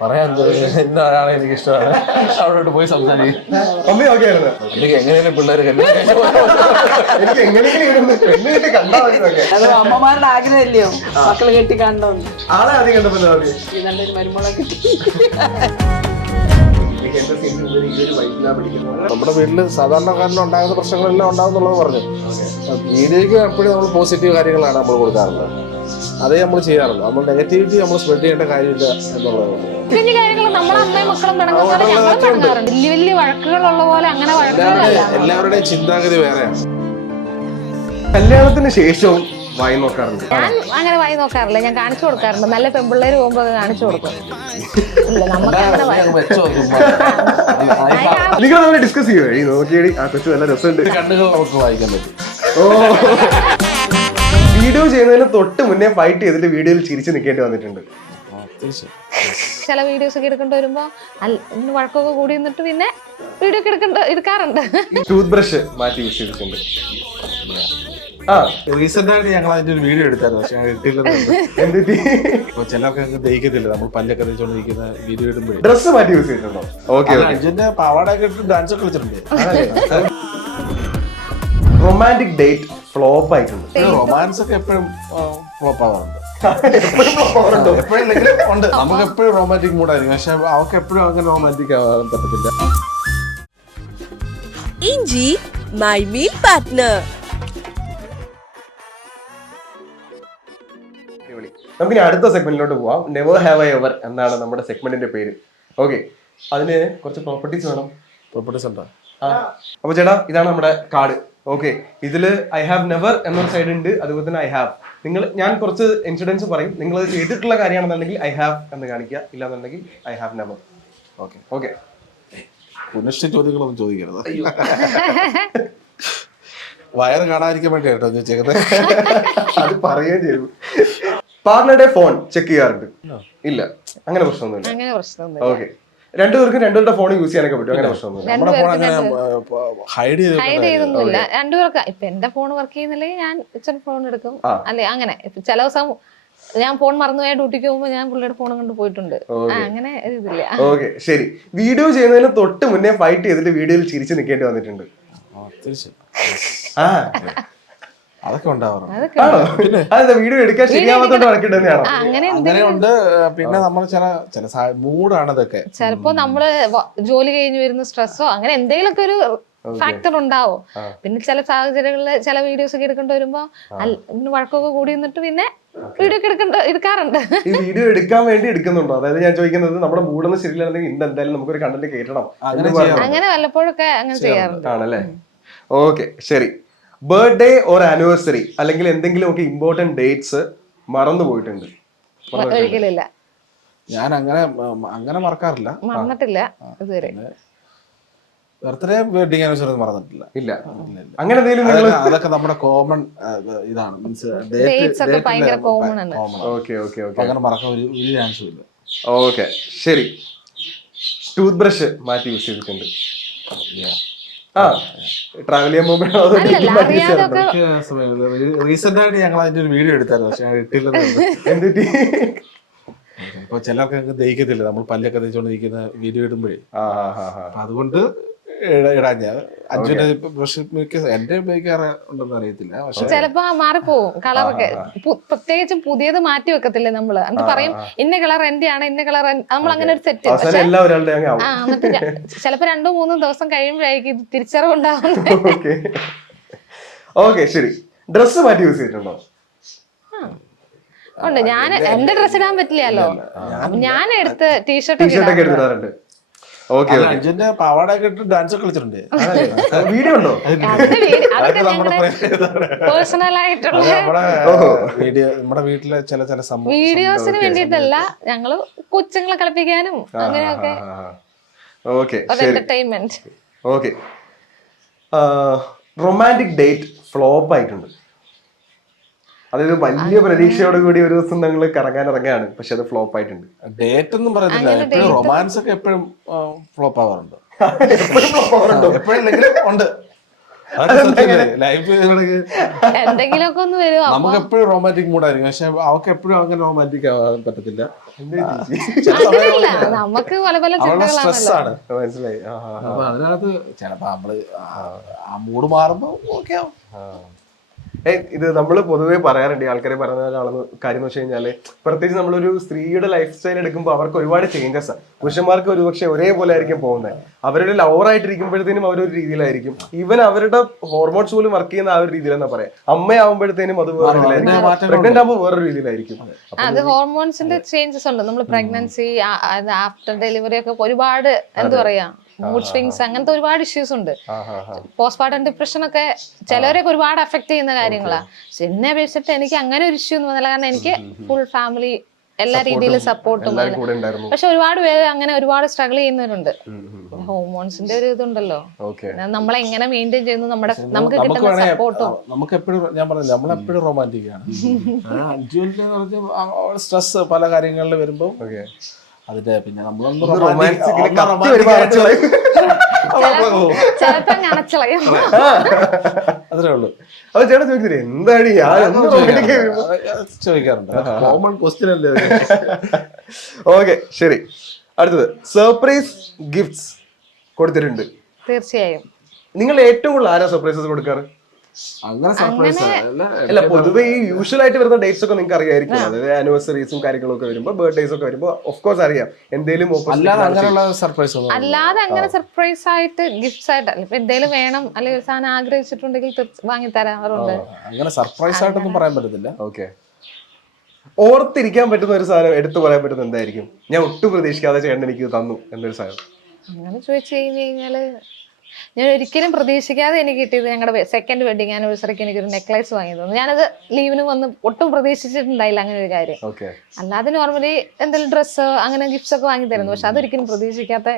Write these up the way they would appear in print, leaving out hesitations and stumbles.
പറയാൻ എന്ന ഒരാളെ എനിക്ക് ഇഷ്ടമാണ്. അവളോട് പോയി സംസാരിക്കും. മമ്മി ഓക്കെ ആയിരുന്നു. എനിക്ക് എങ്ങനെയാണ് പിള്ളേർ എനിക്ക് എങ്ങനെയെങ്കിലും കണ്ടാ അത് അമ്മമാരുടെ ആഗ്രഹമല്ലയോ മക്കള് കെട്ടി കണ്ടോന്ന്. ആളെ ആദ്യം കണ്ടപ്പോ നല്ലൊരു മരുമോളെ കിട്ടി. നമ്മുടെ വീട്ടില് സാധാരണക്കാരന് ഉണ്ടാകുന്ന പ്രശ്നങ്ങളെല്ലാം ഉണ്ടാകുന്നുള്ളത് പറഞ്ഞു. വീഡിയോയ്ക്ക് എപ്പോഴും നമ്മൾ പോസിറ്റീവ് കാര്യങ്ങളാണ് നമ്മൾ കൊടുക്കാറുള്ളത്. അതേ നമ്മൾ ചെയ്യാറുള്ളൂ. നമ്മൾ നെഗറ്റിവിറ്റി നമ്മൾ സ്പ്രെഡ് ചെയ്യേണ്ട കാര്യമില്ല എന്നുള്ളത്. കുഞ്ഞു കാര്യങ്ങൾ നമ്മളെ അമ്മയും മക്കളും പിണങ്ങുന്ന പോലെ ഞങ്ങളും പിണങ്ങാറുണ്ട്. വലിയ വലിയ വഴക്കുകളുള്ള പോലെ അങ്ങനെ വഴക്കുകളല്ല. എല്ലാവരുടെയും ചിന്താഗതി വേറെയാണ്. കല്യാണത്തിന് ശേഷവും വായി നോക്കാറുണ്ട്. ഞാൻ അങ്ങനെ വായി നോക്കാറില്ല, ഞാൻ കാണിച്ചു കൊടുക്കാറുണ്ട്. നല്ല പെൺപിള്ളേര് പോകുമ്പോ അത് കാണിച്ചു കൊടുക്കും. ഇല്ല നമുക്ക് അങ്ങനെ നിങ്ങൾ നമ്മൾ ഡിസ്കസ് ചെയ്യുമോ? ഈ നോക്കിയടി ആ കൊച്ചു നല്ല രസമുണ്ട്. കണ്ണുകൾ നമുക്ക് വായിക്കാൻ പറ്റും. വീഡിയോ ചെയ്യുന്നതിന് തൊട്ട് മുന്നേ ഫൈറ്റ് ചെയ്തിട്ട് വീഡിയോയിൽ ചിരിച്ച് നിൽക്കേണ്ടി വന്നിട്ടുണ്ട്. ചില വീഡിയോസ് ഒക്കെ എടുക്കേണ്ടി വരുമ്പോ വഴക്കൊക്കെ കൂടി നിന്നിട്ട് പിന്നെ വീഡിയോ ഒക്കെ എടുക്കാറുണ്ട്. ടൂത്ത് ബ്രഷ് മാറ്റി യൂസ് ചെയ്തിട്ടുണ്ട്. റീസെന്റ് ആയിട്ട് ഞങ്ങൾ അതിന്റെ ഒരു വീഡിയോ എടുത്തായിരുന്നു. പക്ഷെ ചിലർക്ക് ദഹിക്കത്തില്ല. നമ്മൾ പല്ലൊക്കെ തേച്ചോണ്ടിരിക്കുന്ന വീഡിയോ ഇടുമ്പോഴേ ഡ്രസ് മാറ്റി യൂസ് ചെയ്തിട്ടുണ്ടോ? ഓക്കെ. അഞ്ചിന്റെ പാവാടൊക്കെ ഇട്ട് ഡാൻസ് ഒക്കെ കളിച്ചിട്ടുണ്ട്. റൊമാൻറ്റിക് ഡേറ്റ് ഫ്ലോപ്പ് ആയിട്ടുണ്ട്. റൊമാൻസ് ഒക്കെ എപ്പോഴും ഫ്ലോപ്പ് ആവാറുണ്ട്. എപ്പോഴെങ്കിലും ഉണ്ട്. നമുക്ക് എപ്പോഴും റൊമാൻറ്റിക് മൂഡായിരിക്കും. പക്ഷെ അവർക്ക് എപ്പോഴും അങ്ങനെ റൊമാൻറ്റിക് ആവാൻ പറ്റത്തില്ല. ഇഞ്ചി മൈ മീൽ പാർട്ട്ണർ. നമുക്കിനി അടുത്ത സെഗ്മെന്റിലോട്ട് പോവാം. നെവർ ഹാവ് ഐ എവർ എന്നാണ് നമ്മുടെ സെഗ്മെന്റിന്റെ പേര്. ഓക്കെ, അതിന് കുറച്ച് പ്രോപ്പർട്ടീസ് വേണം. പ്രോപ്പർട്ടീസ് ഉണ്ടോ? അപ്പൊ ചേട്ടാ, ഇതാണ് നമ്മുടെ കാർഡ്. ഓക്കെ, ഇതില് ഐ ഹാവ് നെവർ എന്നൊരു സൈഡ് ഉണ്ട്, അതുപോലെ തന്നെ ഐ ഹാവ്. ഞാൻ കുറച്ച് ഇൻസിഡൻസ് പറയും. നിങ്ങൾ ചെയ്തിട്ടുള്ള കാര്യമാണെന്നുണ്ടെങ്കിൽ ഐ ഹാവ് എന്ന് കാണിക്കുക, ഇല്ലാന്നുണ്ടെങ്കിൽ I have never. Okay okay. പുനശ്ച ചോദ്യങ്ങളൊന്നും ചോദിക്കരുത്. വയറ് കാണാതിരിക്കാൻ വേണ്ടി കേട്ടോ ചോദിച്ചേക്കുന്നത്. അത് പറയുകയും ചെയ്തു. പാർട്ണറുടെ ഫോൺ ചെക്ക് ചെയ്യാറുണ്ട്? ഇല്ല, അങ്ങനെ പ്രശ്നമൊന്നുമില്ല. ഓക്കെ, രണ്ടുപേർക്കും രണ്ടുപേരുടെ ഫോൺ യൂസ് ചെയ്യാനൊക്കെ പറ്റും. അങ്ങനെ പ്രശ്നമൊന്നുമില്ല. നമ്മുടെ ഫോൺ അങ്ങനെ ഹൈഡ് ചെയ്തൊന്നുമില്ല. രണ്ടുപേർക്ക് ഇപ്പൊ എന്റെ ഫോൺ വർക്ക് ചെയ്യുന്നില്ലെങ്കിൽ ഞാൻ ഇച്ചിരി ഫോൺ എടുക്കും. അല്ലെ അങ്ങനെ ചില ദിവസം ഞാൻ ഫോൺ മറന്നുപോയ ഡ്യൂട്ടിക്ക് പോകുമ്പോ ഞാൻ പുള്ളിയുടെ ഫോൺ കൊണ്ട് പോയിട്ടുണ്ട്. അങ്ങനെ ഇതില്ല. ഓക്കെ, ശരി. വീഡിയോ ചെയ്യുന്നതിന് തൊട്ട് മുന്നേ ഫൈറ്റ് ചെയ്തിട്ട് വീഡിയോയിൽ ചിരിച്ച് നിൽക്കേണ്ടി വന്നിട്ടുണ്ട്. അതൊക്കെ ഉണ്ടാവാറുണ്ട്. വീഡിയോ എടുക്കാൻ ശരിയാവാത്തോണ്ട് വഴക്കിടുന്നതാണോ? അങ്ങനെയുണ്ട്. പിന്നെ നമ്മൾ ചില മൂഡാണ് അതൊക്കെ. ചിലപ്പോ നമ്മള് ജോലി കഴിഞ്ഞ് വരുന്ന സ്ട്രെസ്സോ അങ്ങനെ എന്തെങ്കിലുമൊക്കെ ഒരു ഫാക്ടർ ഉണ്ടാവും. പിന്നെ ചില സാഹചര്യങ്ങളില് ചില വീഡിയോസ് ഒക്കെ എടുക്കേണ്ടി വരുമ്പോ വഴക്കൊക്കെ കൂടി നിന്നിട്ട് പിന്നെ വീഡിയോ ഒക്കെ എടുക്കാറുണ്ട്. ഈ വീഡിയോ എടുക്കാൻ വേണ്ടി എടുക്കുന്നുണ്ടോ? അതായത് ഞാൻ ചോദിക്കുന്നത്, നമ്മുടെ മൂടൊന്നും ശരിയില്ലാണെങ്കിൽ ഇന്ന് എന്തായാലും നമുക്കൊരു കണ്ടന്റ് കേട്ടണം. അങ്ങനെ വല്ലപ്പോഴൊക്കെ അങ്ങനെ ചെയ്യാറുണ്ട്. ആണല്ലേ? ഓക്കെ, ശരി. ബർത്ത്ഡേ ഓർ ആനിവേഴ്സറി അല്ലെങ്കിൽ എന്തെങ്കിലും ഒക്കെ ഇമ്പോർട്ടന്റ് ഡേറ്റ്സ് മറന്നു പോയിട്ടുണ്ട്? ഒരിക്കലില്ല. ഞാൻ അങ്ങനെ മറക്കാറില്ല. മറന്നിട്ടില്ല ഇതുവരെ. ബർത്ത്ഡേ വെഡിങ് ആനിവേഴ്സറി ഒന്നും മറന്നിട്ടില്ല. ഇല്ല. അങ്ങനെ അതൊക്കെ നമ്മുടെ കോമൺ ഇതാണ്. മീൻസ് ഭയങ്കര കോമൺ ആണ്. അങ്ങനെ മറക്കാൻ ഒരു ചാൻസും ഇല്ല. ഓക്കെ, ശരി. ടൂത്ത് ബ്രഷ് മാറ്റി യൂസ് ചെയ്തിട്ടുണ്ട്? ട്രാവൽ ചെയ്യാൻ പോകുമ്പോഴോ? റീസെന്റ് ആയിട്ട് ഞങ്ങൾ അതിന്റെ ഒരു വീഡിയോ എടുത്തായിരുന്നു. പക്ഷെ ഇട്ടില്ല. ഇപ്പൊ ചിലർക്ക് ദഹിക്കത്തില്ല. നമ്മൾ പല്ലൊക്കെ തേച്ചോണ്ടിരിക്കുന്ന വീഡിയോ ഇടുമ്പോഴേ അതുകൊണ്ട് ഇടാൻ ഞാൻ അഞ്ചിന്റെ ബ്രഷ് എന്റെ ഉപയോഗിക്കാറ് ഉണ്ടെന്ന് അറിയത്തില്ല. പക്ഷെ ചിലപ്പോ മാറിപ്പോവും കളറൊക്കെ. പ്രത്യേകിച്ചും പുതിയത് മാറ്റി വെക്കത്തില്ലേ നമ്മള്. എന്നിട്ട് പറയും ഇന്ന കളർ എന്റെ ആണ്, ഇന്ന കളർ. നമ്മൾ അങ്ങനെ ഒരു സെറ്റ്. എന്നിട്ട് ചിലപ്പോ 2-3 ദിവസം കഴിയുമ്പോഴായിരിക്കും ഇത് തിരിച്ചറിവുണ്ടാവുന്നത്. ഓക്കെ, ശരി. ഡ്രസ് മാറ്റി യൂസ് ചെയ്തിട്ടുണ്ടോ? ഉണ്ട്. ഞാൻ എന്റെ ഡ്രസ് ഇടാൻ പറ്റില്ലല്ലോ. ഞാൻ എടുത്ത് ടീഷർട്ട് എടുത്തിടാറുണ്ട്. അഞ്ചിന്റെ പാവാടൊക്കെ ഇട്ട് ഡാൻസ് ഒക്കെ കളിച്ചിട്ടുണ്ട്. വീഡിയോ ഉണ്ടോ? പേഴ്സണൽ ആയിട്ടുള്ള നമ്മുടെ വീട്ടിലെ ചില വീഡിയോസിന് വേണ്ടിയിട്ടല്ല, ഞങ്ങള് കൊച്ചുങ്ങളെ കളിപ്പിക്കാനും അങ്ങനെയൊക്കെ entertainment. Okay, romantic date flop ആയിട്ടുണ്ട്? അതായത് വലിയ പ്രതീക്ഷയോട് കൂടി ഒരു ദിവസം ഞങ്ങൾ കറങ്ങാൻ ഇറങ്ങാണ്, പക്ഷെ അത് ഫ്ലോപ്പ് ആയിട്ടുണ്ട്. ഡേറ്റ് ഒന്നും പറയുന്നില്ല. റൊമാൻസ് ഒക്കെ എപ്പോഴും ഫ്ലോപ്പ് ആവാറുണ്ട്. എപ്പോഴെങ്കിലും ഉണ്ട്. ലൈഫ് എന്തെങ്കിലുമൊക്കെ ഒന്ന് വരും. നമുക്ക് എപ്പോഴും റൊമാൻറ്റിക് മൂഡായിരിക്കും, പക്ഷെ അവർക്ക് എപ്പോഴും അങ്ങനെ റൊമാൻറ്റിക് ആവാൻ പറ്റത്തില്ല. അങ്ങനെയല്ല, നമുക്ക് പല പല അവളുടെ സ്ട്രെസ് ചിന്തകളാണല്ലോ. ആണ്. മനസ്സിലായി. അപ്പൊ അതിനകത്ത് ചിലപ്പോ നമ്മള് ആ മൂഡ് മാറുമ്പോ ഓക്കെ ആവും. ഇത് നമ്മൾ പൊതുവേ പറയാറുണ്ട്, ആൾക്കാരെ പറയുന്ന ഒരാളെന്ന് കാര്യം എന്ന് വെച്ച് കഴിഞ്ഞാല്, പ്രത്യേകിച്ച് നമ്മളൊരു സ്ത്രീയുടെ ലൈഫ് സ്റ്റൈൽ എടുക്കുമ്പോൾ അവർക്ക് ഒരുപാട് ചേഞ്ചസ് ആണ്. പുരുഷന്മാർക്ക് ഒരുപക്ഷെ ഒരേപോലെ ആയിരിക്കും പോകുന്നത്. അവരുടെ ലവറായിട്ടിരിക്കുമ്പോഴത്തേനും അവരൊരു രീതിയിലായിരിക്കും, ഈവൻ അവരുടെ ഹോർമോൺസ് പോലും വർക്ക് ചെയ്യുന്ന ആ ഒരു രീതിയിലെന്നാ പറയാം. അമ്മയാവുമ്പോഴത്തേനും അത് വേറെ രീതിയിലായിരിക്കും, പ്രഗ്നന്റ് ആകുമ്പോൾ വേറൊരു രീതിയിലായിരിക്കും. അത് ഹോർമോൺസിന്റെ ചേഞ്ചസ് ഉണ്ട്. നമ്മൾ പ്രഗ്നൻസി, ആഫ്റ്റർ ഡെലിവറി ഒക്കെ ഒരുപാട് എന്താ പറയാ, മൂഡ് സ്വിങ്സ്, അങ്ങനത്തെ ഒരുപാട് ഇഷ്യൂസ് ഉണ്ട്. പോസ്റ്റ്മോർട്ടം ഡിപ്രഷൻ ഒക്കെ ചിലവരൊക്കെ ഒരുപാട് അഫക്ട് ചെയ്യുന്ന കാര്യങ്ങളാണ്. പക്ഷെ എന്നെ അപേക്ഷിച്ചിട്ട് എനിക്ക് അങ്ങനെ ഒരു ഇഷ്യൂ ഒന്നും വന്നില്ല. കാരണം എനിക്ക് ഫുൾ ഫാമിലി എല്ലാ രീതിയിലും സപ്പോർട്ടും. പക്ഷെ ഒരുപാട് പേര് അങ്ങനെ ഒരുപാട് സ്ട്രഗിൾ ചെയ്യുന്നവരുണ്ട്. ഹോർമോൺസിന്റെ ഒരു ഇതുണ്ടല്ലോ, നമ്മളെ എങ്ങനെ മെയിൻറ്റെയിൻ ചെയ്യുന്നു, നമുക്ക് കിട്ടുന്ന സപ്പോർട്ടും. നമുക്ക് എപ്പോഴും ഞാൻ പറഞ്ഞു, നമ്മളെപ്പോഴും റൊമാൻറ്റിക് ആണ്. സ്ട്രെസ് പല കാര്യങ്ങളിൽ വരുമ്പോ അതിന്റെ പിന്നെ നമ്മളൊന്ന് ചിലപ്പോ അണച്ചളയും. അത്രേ ഉള്ളൂ. അത് ചേട്ടാ ചോദിച്ചില്ലേ എന്താണ് ചോദിക്കാറുണ്ട്, കോമൺ ക്വസ്റ്റ്യൻ അല്ലേ. ഓക്കെ, ശരി. അടുത്തത് സർപ്രൈസ് ഗിഫ്റ്റ്സ് കൊടുത്തിട്ടുണ്ട്. തീർച്ചയായും. നിങ്ങൾ ഏറ്റവും കൂടുതൽ ആരാ സർപ്രൈസസ് കൊടുക്കാറ്? അങ്ങനെ സർപ്രൈസ് അല്ല, പൊതുവെ ഈ യൂഷ്വൽ ആയിട്ട് വരുന്ന ഡേറ്റ്സ് ഒക്കെ നിങ്ങൾക്ക് അറിയായിരിക്കും. അതായത് ആനിവേഴ്സറീസും കാര്യങ്ങളൊക്കെ വരുമ്പോ, ബർത്ത്ഡേസ് ഒക്കെ വരുമ്പോ ഓഫ് കോഴ്സ് അറിയാം എന്തെങ്കിലും. അങ്ങനെയുള്ള സർപ്രൈസ് അല്ലാതെ അങ്ങനെ സർപ്രൈസ് ആയിട്ട് ഗിഫ്റ്റ്സ് ആയിട്ട് ഇപ്പൊ എന്തെങ്കിലും വേണം അല്ലെങ്കിൽ ഒരു സാധനം ആഗ്രഹിച്ചിട്ടുണ്ടെങ്കിൽ വാങ്ങി തരാറുണ്ട്. അങ്ങനെ സർപ്രൈസ് ആയിട്ടൊന്നും പറയാൻ പറ്റത്തില്ല. ഓക്കെ, ഓർത്തിരിക്കാൻ പറ്റുന്ന ഒരു സാധനം എടുത്തു പറയാൻ പറ്റുന്ന എന്തായിരിക്കും? ഞാൻ ഒട്ടും പ്രതീക്ഷിക്കാതെ ചേട്ടൻ എനിക്ക് തന്നു എന്നൊരു സാധനം. അങ്ങനെ ചോദിച്ചു കഴിഞ്ഞാല് ഞാൻ ഒരിക്കലും പ്രതീക്ഷിക്കാതെ എനിക്ക് കിട്ടിയത് ഞങ്ങളുടെ സെക്കൻഡ് വെഡിങ് ആനിവേഴ്സറിക്ക് എനിക്കൊരു നെക്ലേസ് വാങ്ങി തന്നു. ഞാനത് ലീവിന് വന്ന് ഒട്ടും പ്രതീക്ഷിച്ചിട്ടുണ്ടായില്ല അങ്ങനെ ഒരു കാര്യം. അല്ലാതെ നോർമലി എന്തെങ്കിലും ഡ്രസ്സ് അങ്ങനെ ഗിഫ്റ്റ്സ് ഒക്കെ വാങ്ങി തരുന്നു. പക്ഷെ അതൊരിക്കലും പ്രതീക്ഷിക്കാത്ത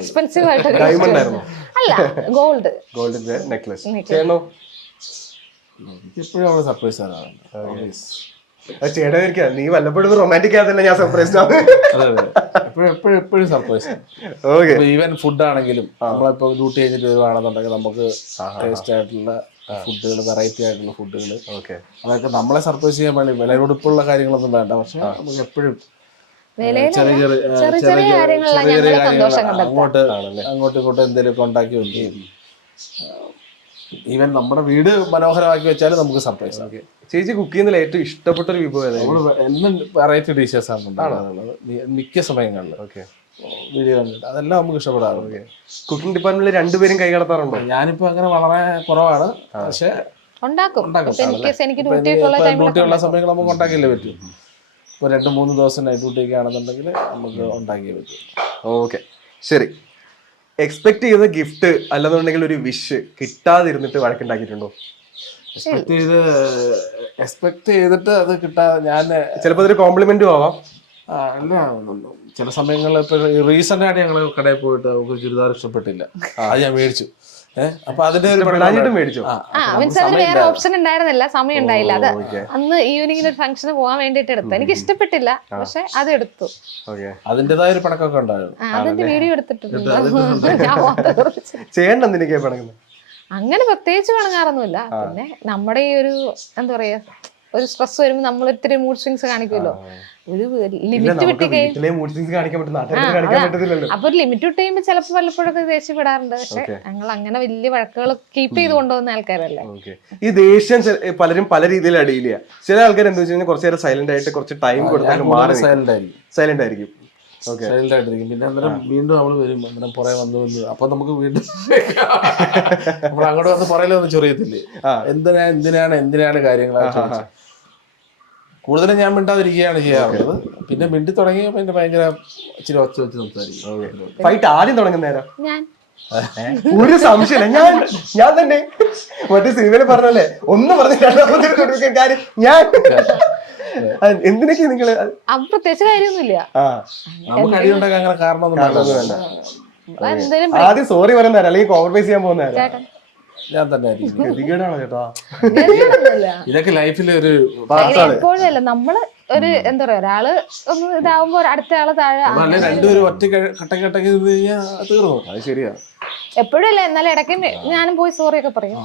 എക്സ്പെൻസീവ് ആയിട്ട് അല്ല, ഗോൾഡിന്റെ നെക്ലേസ്. എപ്പോഴും അവിടെ സർപ്രൈസ് ആണ്. ചേട്ടാ നീ വല്ലപ്പോഴും റൊമാൻറ്റിക് ആയതല്ല, ഞാൻ സർപ്രൈസ് ആണ്. എപ്പോഴും സർപ്രൈസ്. ഈവൻ ഫുഡ് ആണെങ്കിലും നമ്മളിപ്പോ ഡ്യൂട്ടി കഴിഞ്ഞിട്ട് വരുവാണെന്നുണ്ടെങ്കിൽ നമുക്ക് ടേസ്റ്റ് ആയിട്ടുള്ള ഫുഡുകൾ, വെറൈറ്റി ആയിട്ടുള്ള ഫുഡുകൾ, അതൊക്കെ നമ്മളെ സർപ്രൈസ് ചെയ്യാൻ വേണ്ടി വിലകൊടുപ്പുള്ള കാര്യങ്ങളൊന്നും വേണ്ട. പക്ഷെ നമുക്ക് എപ്പോഴും ചെറിയ ചെറിയ കാര്യങ്ങൾ അങ്ങോട്ടും ഇങ്ങോട്ടും എന്തെങ്കിലുമൊക്കെ ഉണ്ടാക്കി വെക്കും. ഈവൻ നമ്മുടെ വീട് മനോഹരമാക്കി വെച്ചാലും നമുക്ക് സർപ്രൈസ്. ചേച്ചി കുക്ക് ചെയ്യുന്നതിൽ ഏറ്റവും ഇഷ്ടപ്പെട്ട ഒരു വിഭവം എന്നും വെറൈറ്റി ഡിഷസ് ആണ് ഉണ്ടാകുന്നത് മിക്ക സമയങ്ങളിൽ. വീഡിയോ കണ്ടിട്ട് അതെല്ലാം നമുക്ക് ഇഷ്ടപ്പെടാറുണ്ട്. കുക്കിംഗ് ഡിപ്പാർട്ട്മെന്റിൽ രണ്ടുപേരും കൈ കടത്താറുണ്ടോ? ഞാനിപ്പോ അങ്ങനെ വളരെ കുറവാണ്, പക്ഷെ ഡ്യൂട്ടിയുള്ള സമയങ്ങൾ നമുക്ക് ഉണ്ടാക്കിയല്ലേ പറ്റും. ഇപ്പൊ 2-3 ദിവസം നൈറ്റ് ഡ്യൂട്ടിയൊക്കെ ആണെന്നുണ്ടെങ്കിൽ നമുക്ക് ഉണ്ടാക്കിയേ പറ്റും. ഓക്കെ, ശരി. എക്സ്പെക്ട് ചെയ്ത ഗിഫ്റ്റ് അല്ലെന്നുണ്ടെങ്കിൽ ഒരു വിഷ് കിട്ടാതിരുന്നിട്ട് വഴക്കുണ്ടാക്കിയിട്ടുണ്ടോ? എക്സ്പെക്ട് ചെയ്തിട്ട് അത് കിട്ടാതെ ഞാൻ ചിലപ്പോൾ അതൊരു കോംപ്ലിമെന്റും ആവാം. അല്ല, ചില സമയങ്ങളിൽ ഇപ്പൊ റീസെന്റ് ആയിട്ട് ഞങ്ങൾ കടയിൽ പോയിട്ട് നമുക്ക് ചുരിദാർ ഇഷ്ടപ്പെട്ടില്ല, അത് ഞാൻ മേടിച്ചു. അപ്പൊ അതിന്റെ മേടിച്ചു. വേറെ ഓപ്ഷൻ ഉണ്ടായിരുന്നില്ല, സമയം ഉണ്ടായില്ല. അത് അന്ന് ഈവനിങ്ങിന് ഒരു ഫംഗ്ഷന് പോകാൻ വേണ്ടിട്ട് എടുത്തു. എനിക്ക് ഇഷ്ടപ്പെട്ടില്ല, പക്ഷെ അത് എടുത്തു. അതിന്റേതായ ഒരു പടക്കമൊക്കെ ഉണ്ടായിരുന്നു. അതിന്റെ വീഡിയോ എടുത്തിട്ടുണ്ട്. ചെയ്യണ്ട പടങ്ങുന്നത് അങ്ങനെ പ്രത്യേകിച്ച് പണങ്ങാറൊന്നുമില്ല. പിന്നെ നമ്മുടെ ഈ ഒരു എന്താ പറയാ, ഒരു സ്ട്രെസ് വരുമ്പോൾ നമ്മൾ ഒത്തിരി മൂഡ് സ്വിങ്സ് കാണിക്കുമല്ലോ. ഒരു ലിമിറ്റ് വിട്ട് അപ്പൊ ഒരു ലിമിറ്റ് വിട്ട് കഴിയുമ്പോൾ ചിലപ്പോൾ വല്ലപ്പോഴൊക്കെ ദേഷ്യപ്പെടാറുണ്ട്. പക്ഷെ ഞങ്ങൾ അങ്ങനെ വലിയ വഴക്കുകൾ കീപ്പ് ചെയ്ത് കൊണ്ടുപോകുന്ന ആൾക്കാരല്ലേ. ഈ ദേഷ്യം പലരും പല രീതിയിൽ അടിയില്ല. ചില ആൾക്കാർ എന്താ വെച്ച് കഴിഞ്ഞാൽ കുറച്ചു നേരം സൈലന്റ് ആയിട്ട് കുറച്ച് ടൈം കൊടുത്താൽ മാറി സൈലന്റ് ആയിരിക്കും. സൈലന്റ് ആയിട്ടിരിക്കും. പിന്നെ അന്നേരം വീണ്ടും അവള് വരും, അന്നേരം പുറകെ വന്നു അപ്പൊ നമുക്ക് വീണ്ടും നമ്മൾ അങ്ങോട്ട് വന്ന് പുറകിൽ വന്ന് ചൊറിയത്തില്ലേ, എന്തിനാണ് കാര്യങ്ങൾ. കൂടുതലും ഞാൻ മിണ്ടാതിരിക്കുകയാണ് ചെയ്യാറുള്ളത്. പിന്നെ മിണ്ടി തുടങ്ങിയപ്പോ എന്റെ ഭയങ്കര ഇച്ചിരി ഒച്ച വെച്ച് സംസാരിക്കും. ഫൈറ്റ് ആദ്യം തുടങ്ങുന്ന നേരം ഒരു സംശയമില്ല, ഞാൻ തന്നെ മറ്റേ സിനിമയിൽ പറഞ്ഞല്ലേ, ഒന്ന് പറഞ്ഞ കാര്യം ഞാൻ എന്തിനൊക്കെ നിങ്ങള് പ്രത്യേകിച്ച് കാര്യമൊന്നുമില്ല. നമുക്ക് അടിയുണ്ടാക്കാൻ അങ്ങനെ കാരണമൊന്നും വേണ്ട. ആദ്യം സോറി പറയുന്ന അല്ലെങ്കിൽ കോംപ്രമൈസ് ചെയ്യാൻ പോകുന്ന ഞാൻ തന്നെ ചേട്ടാ. ഇതൊക്കെ ലൈഫില് ഒരു എപ്പോഴും നമ്മള് ഒരു എന്താ പറയാ, ഒരാള് ഒന്ന് ഇതാവുമ്പോ അടുത്ത ആള് താഴെ രണ്ടുപേരും ഒറ്റ കട്ടക്ക് തീർന്നു. അത് ശരിയാ. എപ്പോഴും അല്ല, എന്നാലും ഇടയ്ക്ക് ഞാനും പോയി സോറി ഒക്കെ പറയും.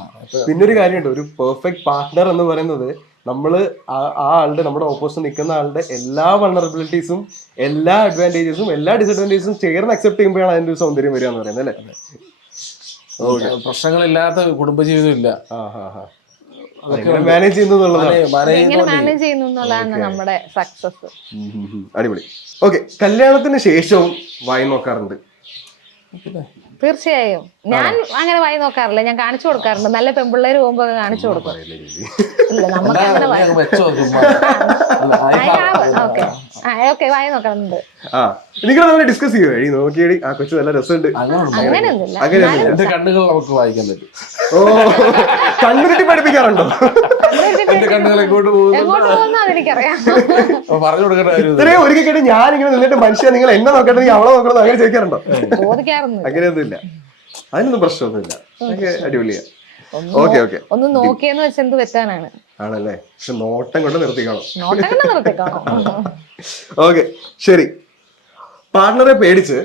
പിന്നെ ഒരു കാര്യമുണ്ട്, ഒരു പെർഫെക്റ്റ് പാർട്ട്ണർ എന്ന് പറയുന്നത് നമ്മള് ആ ആളുടെ, നമ്മുടെ ഓപ്പോസിറ്റ് നിൽക്കുന്ന ആളുടെ എല്ലാ വൾണറബിലിറ്റീസും എല്ലാ അഡ്വാൻറ്റേജസും എല്ലാ ഡിസഡ്വാൻറ്റേജസും ചേർന്ന് അക്സെപ്റ്റ് ചെയ്യുമ്പോഴാണ് അതിന്റെ ഒരു സൗന്ദര്യം വരിക എന്ന് പറയുന്നത് അല്ലേ? പ്രശ്നങ്ങളില്ലാത്ത കുടുംബജീവിതം ഇല്ല. മാനേജ് ചെയ്യുന്നതാണ് എങ്ങനെ മാനേജ് ചെയ്യുന്നു എന്നുള്ളതാണ് നമ്മുടെ സക്സസ്. അടിപൊളി. ഓക്കെ, കല്യാണത്തിന് ശേഷവും വായി നോക്കാറുണ്ട്? തീർച്ചയായും. ഞാൻ അങ്ങനെ വായി നോക്കാറില്ല, ഞാൻ കാണിച്ചു കൊടുക്കാറുണ്ട്. നല്ല പെൺപിള്ളേര് പോകുമ്പോ കാണിച്ചു കൊടുക്കും. ഇല്ല, നമുക്ക് അങ്ങനെ ഓക്കെ വായി നോക്കാറുണ്ട്. നിങ്ങൾ ഡിസ്കസ് ചെയ്യുമോ? നോക്കിയടി ആ കൊച്ചു നല്ല രസമുണ്ട്. അങ്ങനെയൊന്നുമില്ല. എന്റെ കണ്ണുകൾ നമുക്ക് വായിക്കാൻ പറ്റും. ഓ, കണ്ണുരുട്ടി പഠിപ്പിക്കാറുണ്ടോ? എന്റെ കണ്ണുകൾ എങ്ങോട്ട് പോകുന്നു അതെനിക്കറിയാം. പറഞ്ഞു കൊടുക്കേണ്ട കാര്യം ഇത്രയും ഒരുക്കി കേട്ട് ഞാൻ ഇങ്ങനെ നിന്നിട്ട് മനുഷ്യൻ നിങ്ങൾ എന്നെ നോക്കട്ടെ, നീ അവളെ നോക്കണോ അങ്ങനെ ചോദിക്കാറുണ്ടോ? ചോദിക്കാറുണ്ട്. അങ്ങനെയൊന്നുമില്ല, അതിനൊന്നും പ്രശ്നമൊന്നുമില്ല. അടിപൊളിയാ. ഓക്കെ ഓക്കെ, ഒന്ന് നോക്കിയെന്ന് വെച്ച് എന്ത് വെച്ചാനാണ് ആണല്ലേ? പക്ഷെ നോട്ടം കൊണ്ട് നിർത്തിക്കാണോ? നോട്ടം കൊണ്ട് നിർത്തിക്കാണോ? ഓക്കെ, ശരി. പാർട്ണറെ പേടിച്ച്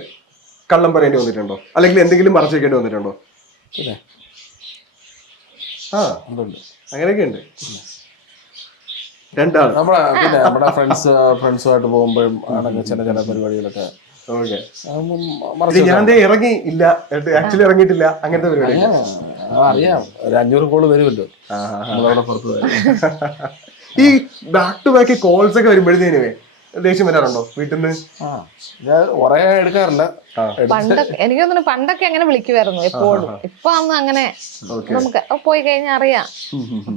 കള്ളം പറയേണ്ടി വന്നിട്ടുണ്ടോ, അല്ലെങ്കിൽ എന്തെങ്കിലും മറച്ചു വെക്കേണ്ടി വന്നിട്ടുണ്ടോ? ആ, അങ്ങനെയൊക്കെ ഉണ്ട്. രണ്ടാണ് നമ്മുടെ ഫ്രണ്ട്സുമായിട്ട് പോകുമ്പോഴും ആണെങ്കിൽ ചില പരിപാടികളൊക്കെ ഞാൻ ഇറങ്ങി ഇല്ല, ആക്ച്വലി ഇറങ്ങിയിട്ടില്ല, അങ്ങനത്തെ പരിപാടി അറിയാം. ഒരു 500 കോള് വരുമല്ലോ പുറത്ത്. ഈ ബാക്ക് ടു ബാക്ക് കോൾസ് ഒക്കെ വരുമ്പോഴത്തേനുവേ ദേഷ്യം വരാറുണ്ടോ വീട്ടിൽ നിന്ന്? കുറെ എടുക്കാറില്ല. പണ്ടൊക്കെ എനിക്ക് തോന്നുന്നു പണ്ടൊക്കെ അങ്ങനെ വിളിക്കുമായിരുന്നു എപ്പോഴും. ഇപ്പൊ അന്ന് അങ്ങനെ നമുക്ക് പോയി കഴിഞ്ഞാൽ അറിയാം.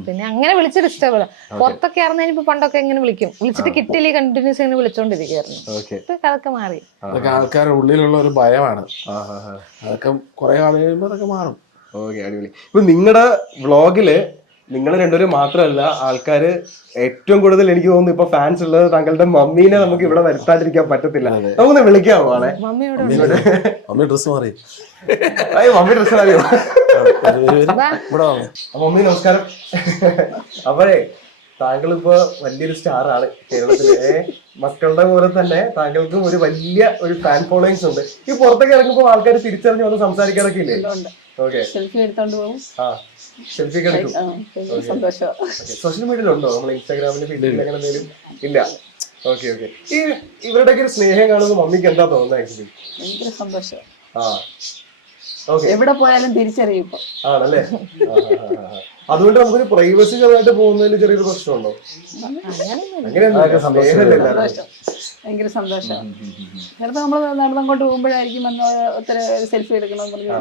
പിന്നെ അങ്ങനെ വിളിച്ച് ഡിസ്റ്റർബ് ഇല്ല. പുറത്തൊക്കെ ആയിരുന്നതിനിപ്പോ പണ്ടൊക്കെ ഇങ്ങനെ വിളിച്ചിട്ട് കിട്ടിയില്ലേ കണ്ടിന്യൂസ് ഇങ്ങനെ വിളിച്ചോണ്ടിരിക്കുകയായിരുന്നു. ഇപ്പൊ അതൊക്കെ മാറി. അതൊക്കെ ആൾക്കാരുടെ ഉള്ളിലുള്ള ഒരു ഭയമാണ്. അതൊക്കെ കുറെ ആൾ കഴിയുമ്പോ അതൊക്കെ മാറും. ഓക്കെ, അടിപൊളി. ഇപ്പൊ നിങ്ങളുടെ വ്ളോഗില് നിങ്ങൾ രണ്ടുപേരും മാത്രമല്ല, ആൾക്കാര് ഏറ്റവും കൂടുതൽ എനിക്ക് തോന്നുന്നു ഇപ്പൊ ഫാൻസ് ഉള്ളത് താങ്കളുടെ മമ്മീനെ നമുക്ക് ഇവിടെ വരുത്താണ്ടിരിക്കാൻ പറ്റത്തില്ല. നമുക്കൊന്ന് വിളിക്കാമോ ആളെ? മമ്മി ഡ്രസ് മാറി. മമ്മി ഡ്രസ് മാറിയോ? മമ്മി നമസ്കാരം. അപ്പോഴേ താങ്കളിപ്പോ വലിയൊരു സ്റ്റാർ ആണ് കേരളത്തിലെ. മക്കളുടെ പോലെ തന്നെ താങ്കൾക്കും ഒരു വലിയ ഒരു ഫാൻ ഫോളോയിങ്സ് ഉണ്ട്. ഈ പുറത്തേക്ക് ഇറങ്ങുമ്പോൾ ആൾക്കാർ തിരിച്ചറിഞ്ഞ് വന്ന് സംസാരിക്കാറൊക്കെ ഇല്ലേ? ഓക്കെ, സെൽഫി എടുത്തോണ്ട് പോകും. സെൽഫി ഒക്കെ എടുക്കും. സോഷ്യൽ മീഡിയയിലുണ്ടോ? നമ്മൾ ഇൻസ്റ്റാഗ്രാമിൽ ഫേസ്ബുക്കിൽ അങ്ങനെ എന്തെങ്കിലും? ഇല്ല. Okay okay. ഈ ഇവരുടെയൊക്കെ ഒരു സ്നേഹം കാണുമ്പോൾ മമ്മിക്ക് എന്താ തോന്നുന്നത്? ആക്ച്വലി ഭയങ്കര സന്തോഷം. ഓക്കെ, എവിടെ പോയാലും തിരിച്ചറിയും ഇപ്പൊ. ആണല്ലേ? അതുകൊണ്ട് നമുക്കൊരു പ്രൈവസികളായിട്ട് പോകുന്നതിൽ ചെറിയൊരു പ്രശ്നമുണ്ടോ? ഭയങ്കര സന്തോഷം. ചിലപ്പോ നമ്മള് നടന്നങ്ങോട്ട് പോകുമ്പോഴായിരിക്കും ഒത്തിരി സെൽഫി എടുക്കണമെന്ന് പറഞ്ഞു.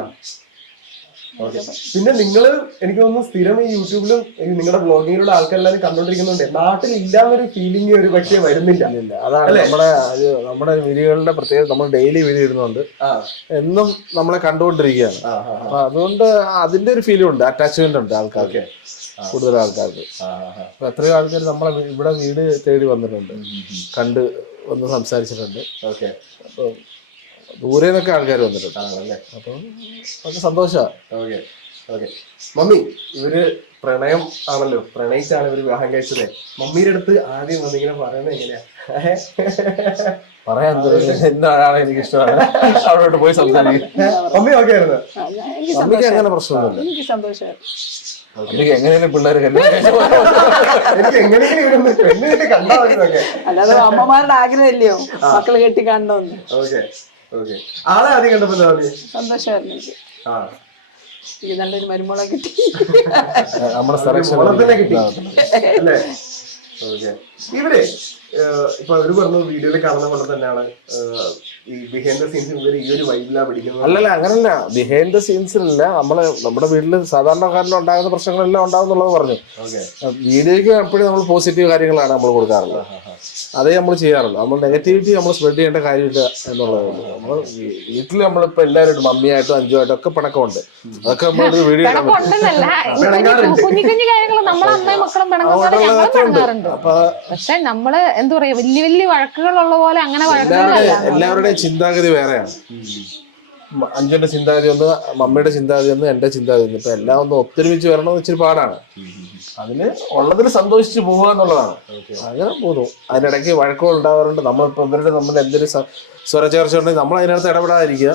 പിന്നെ നിങ്ങള് എനിക്ക് തോന്നുന്നു സ്ഥിരം ഈ യൂട്യൂബിലും നിങ്ങളുടെ ബ്ലോഗിങ്ങിലുള്ള ആൾക്കാരെല്ലാവരും കണ്ടോണ്ടിരിക്കുന്നുണ്ട്. നാട്ടിൽ ഇല്ലാന്നൊരു ഫീലിംഗ് ഒരു പക്ഷേ വരുന്നില്ല. അതാണ് നമ്മുടെ വീഡിയോകളുടെ പ്രത്യേകത. നമ്മൾ ഡെയിലി വീഡിയോ ഇടുന്നുണ്ട്, എന്നും നമ്മളെ കണ്ടുകൊണ്ടിരിക്കുകയാണ്. അപ്പൊ അതുകൊണ്ട് അതിന്റെ ഒരു ഫീലും ഉണ്ട്, അറ്റാച്ച്മെന്റ് ഉണ്ട് ആൾക്കാർക്ക്, കൂടുതൽ ആൾക്കാർക്ക്. അപ്പൊ എത്രയോ ആൾക്കാർ നമ്മളെ ഇവിടെ വീട് തേടി വന്നിട്ടുണ്ട്, കണ്ട് ഒന്ന് സംസാരിച്ചിട്ടുണ്ട്. ഓക്കെ, അപ്പൊ ദൂരെ നിന്നൊക്കെ ആൾക്കാർ വന്നിട്ടുണ്ട്. അപ്പൊ അത് സന്തോഷമാണ്. Okay okay. മമ്മി, ഇവര് പ്രണയം ആണല്ലോ, പ്രണയിച്ചാണ് ഇവര് വിവാഹം കഴിച്ചത്. മമ്മിയുടെ അടുത്ത് ആദ്യം വന്നിങ്ങനെ പറയുന്നത് എങ്ങനെയാ? പറയാൻ എന്താണ് എനിക്ക് ഇഷ്ടമാണ്, അവിടോട്ട് പോയി സംസാരിക്കും. മമ്മി ഓക്കെ ആയിരുന്നു? മമ്മിക്ക് അങ്ങനെ പ്രശ്നമൊന്നുമില്ല. എനിക്ക് സന്തോഷമായി. എനിക്ക് എങ്ങനെയാണ് പിള്ളേർ എനിക്ക് എങ്ങനെയെങ്കിലും പെണ്ണ് കണ്ടാ മതി. അല്ലാതെ അമ്മമാരുടെ ആഗ്രഹമല്ലയോ മക്കള് കെട്ടി കാണണമെന്ന്. Okay okay. ആളെ ആദ്യം കണ്ടപ്പോ സന്തോഷമായിരുന്നു എനിക്ക്. എനിക്ക് നല്ലൊരു മരുമോളെ കിട്ടി, നമ്മുടെ സെലക്ഷൻ കിട്ടി അല്ലേ? ഓക്കെ. ഇവര് ഇപ്പൊ അവര് പറഞ്ഞു വീഡിയോയിൽ കാണുന്ന പോലെ തന്നെയാണ് ഈ ബിഹൈൻഡ് ദ സീൻസ് ഇവര് ഈ ഒരു വൈബിലാ പിടിക്കുന്നത്. അല്ലല്ല, അങ്ങനല്ല. ബിഹൈൻഡ് ദ സീൻസിലല്ല, നമ്മുടെ വീട്ടില് സാധാരണക്കാരന് ഉണ്ടാകുന്ന പ്രശ്നങ്ങളെല്ലാം ഉണ്ടാകുന്നുള്ളത് പറഞ്ഞു. വീഡിയോയ്ക്ക് എപ്പോഴും നമ്മൾ പോസിറ്റീവ് കാര്യങ്ങളാണ് നമ്മൾ കൊടുക്കാറുള്ളത്, അതേ നമ്മൾ ചെയ്യാറുള്ളൂ. നമ്മൾ നെഗറ്റിവിറ്റി നമ്മൾ സ്പ്രെഡ് ചെയ്യേണ്ട കാര്യമില്ല എന്നുള്ളത്. നമ്മൾ വീട്ടിൽ നമ്മളിപ്പോ എല്ലാവരും മമ്മിയായിട്ടും അഞ്ചുമായിട്ടും ഒക്കെ പിണക്കമുണ്ട്. അതൊക്കെ നമ്മൾ വീഡിയോ പക്ഷെ നമ്മള് എന്താ പറയാ, വലിയ വലിയ വഴക്കുകളുള്ള പോലെ അങ്ങനെ എല്ലാവരുടെയും ചിന്താഗതി വേറെയാണ്. അഞ്ചുന്റെ ചിന്താഗതി ഒന്ന്, മമ്മിയുടെ ചിന്താഗതി ഒന്ന്, എന്റെ ചിന്താഗതി ഒന്ന്. ഇപ്പൊ എല്ലാം ഒന്ന് ഒത്തൊരുമിച്ച് വരണമെന്ന് ഇച്ചിരി പാടാണ്. അതിന് ഉള്ളതിൽ സന്തോഷിച്ച് പോവുക എന്നുള്ളതാണ്. അങ്ങനെ പോകുന്നു. അതിനിടയ്ക്ക് വഴക്കങ്ങൾ ഉണ്ടാവാറുണ്ട്. നമ്മളിപ്പോ ഇവരുടെ നമ്മൾ എന്തൊരു സ്വരച്ചേർച്ച ഉണ്ടെങ്കിൽ നമ്മൾ അതിനകത്ത് ഇടപെടാതിരിക്കുക.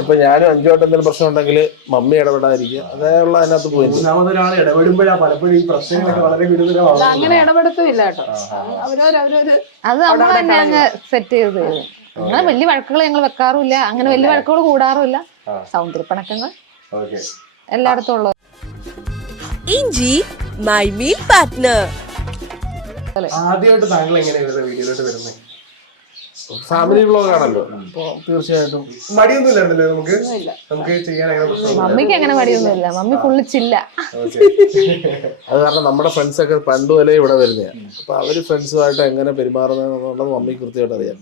ഇപ്പൊ ഞാനും അഞ്ചുമായിട്ട് എന്തെങ്കിലും പ്രശ്നം ഉണ്ടെങ്കിൽ മമ്മി ഇടപെടാതിരിക്കുക. അതേയുള്ള അതിനകത്ത് പോയി മൂന്നാമതൊരാൾ ഇടപെടുമ്പോഴാണ് പലപ്പോഴും ഈ പ്രശ്നങ്ങളൊക്കെ വളരെ ഗുരുതരമാണ്. അങ്ങനെ ഇടപെടുത്തുമില്ല കേട്ടോ. അവരവരൊരു അത് നമ്മൾ തന്നെ അങ്ങ് സെറ്റ് ചെയ്ത് തരും. അങ്ങനെ വലിയ വഴക്കുകൾ ഞങ്ങൾ വെക്കാറുമില്ല, അങ്ങനെ വലിയ വഴക്കുകൾ കൂടാറുമില്ല. സൗന്ദര്യപ്പണക്കങ്ങൾ എല്ലായിടത്തും ഉള്ളത്. ഇഞ്ചി മൈ മീൽ പാർട്ട്ണർ. ആദ്യമായിട്ട് താങ്കൾ എങ്ങനെ ഇവരുടെ വീഡിയോയിലോട്ട് വരുന്നത്? ഫാമിലി വ്ലോഗ് ആണല്ലോ, അപ്പൊ തീർച്ചയായിട്ടും മടിയൊന്നും ഇല്ലായിരുന്നല്ലോ നമുക്ക് ചെയ്യാൻ. മമ്മിക്ക് അങ്ങനെ മടിയൊന്നുമില്ല, മമ്മി ഫുള്ളിച്ചില്ല. അത് കാരണം നമ്മുടെ ഫ്രണ്ട്സ് ഒക്കെ പണ്ട് പോലെ ഇവിടെ വരുന്നതാണ്. അപ്പൊ അവര് ഫ്രണ്ട്സുമായിട്ട് എങ്ങനെ പെരുമാറുന്നതെന്നുള്ളത് മമ്മിക്ക് കൃത്യമായിട്ട് അറിയാം.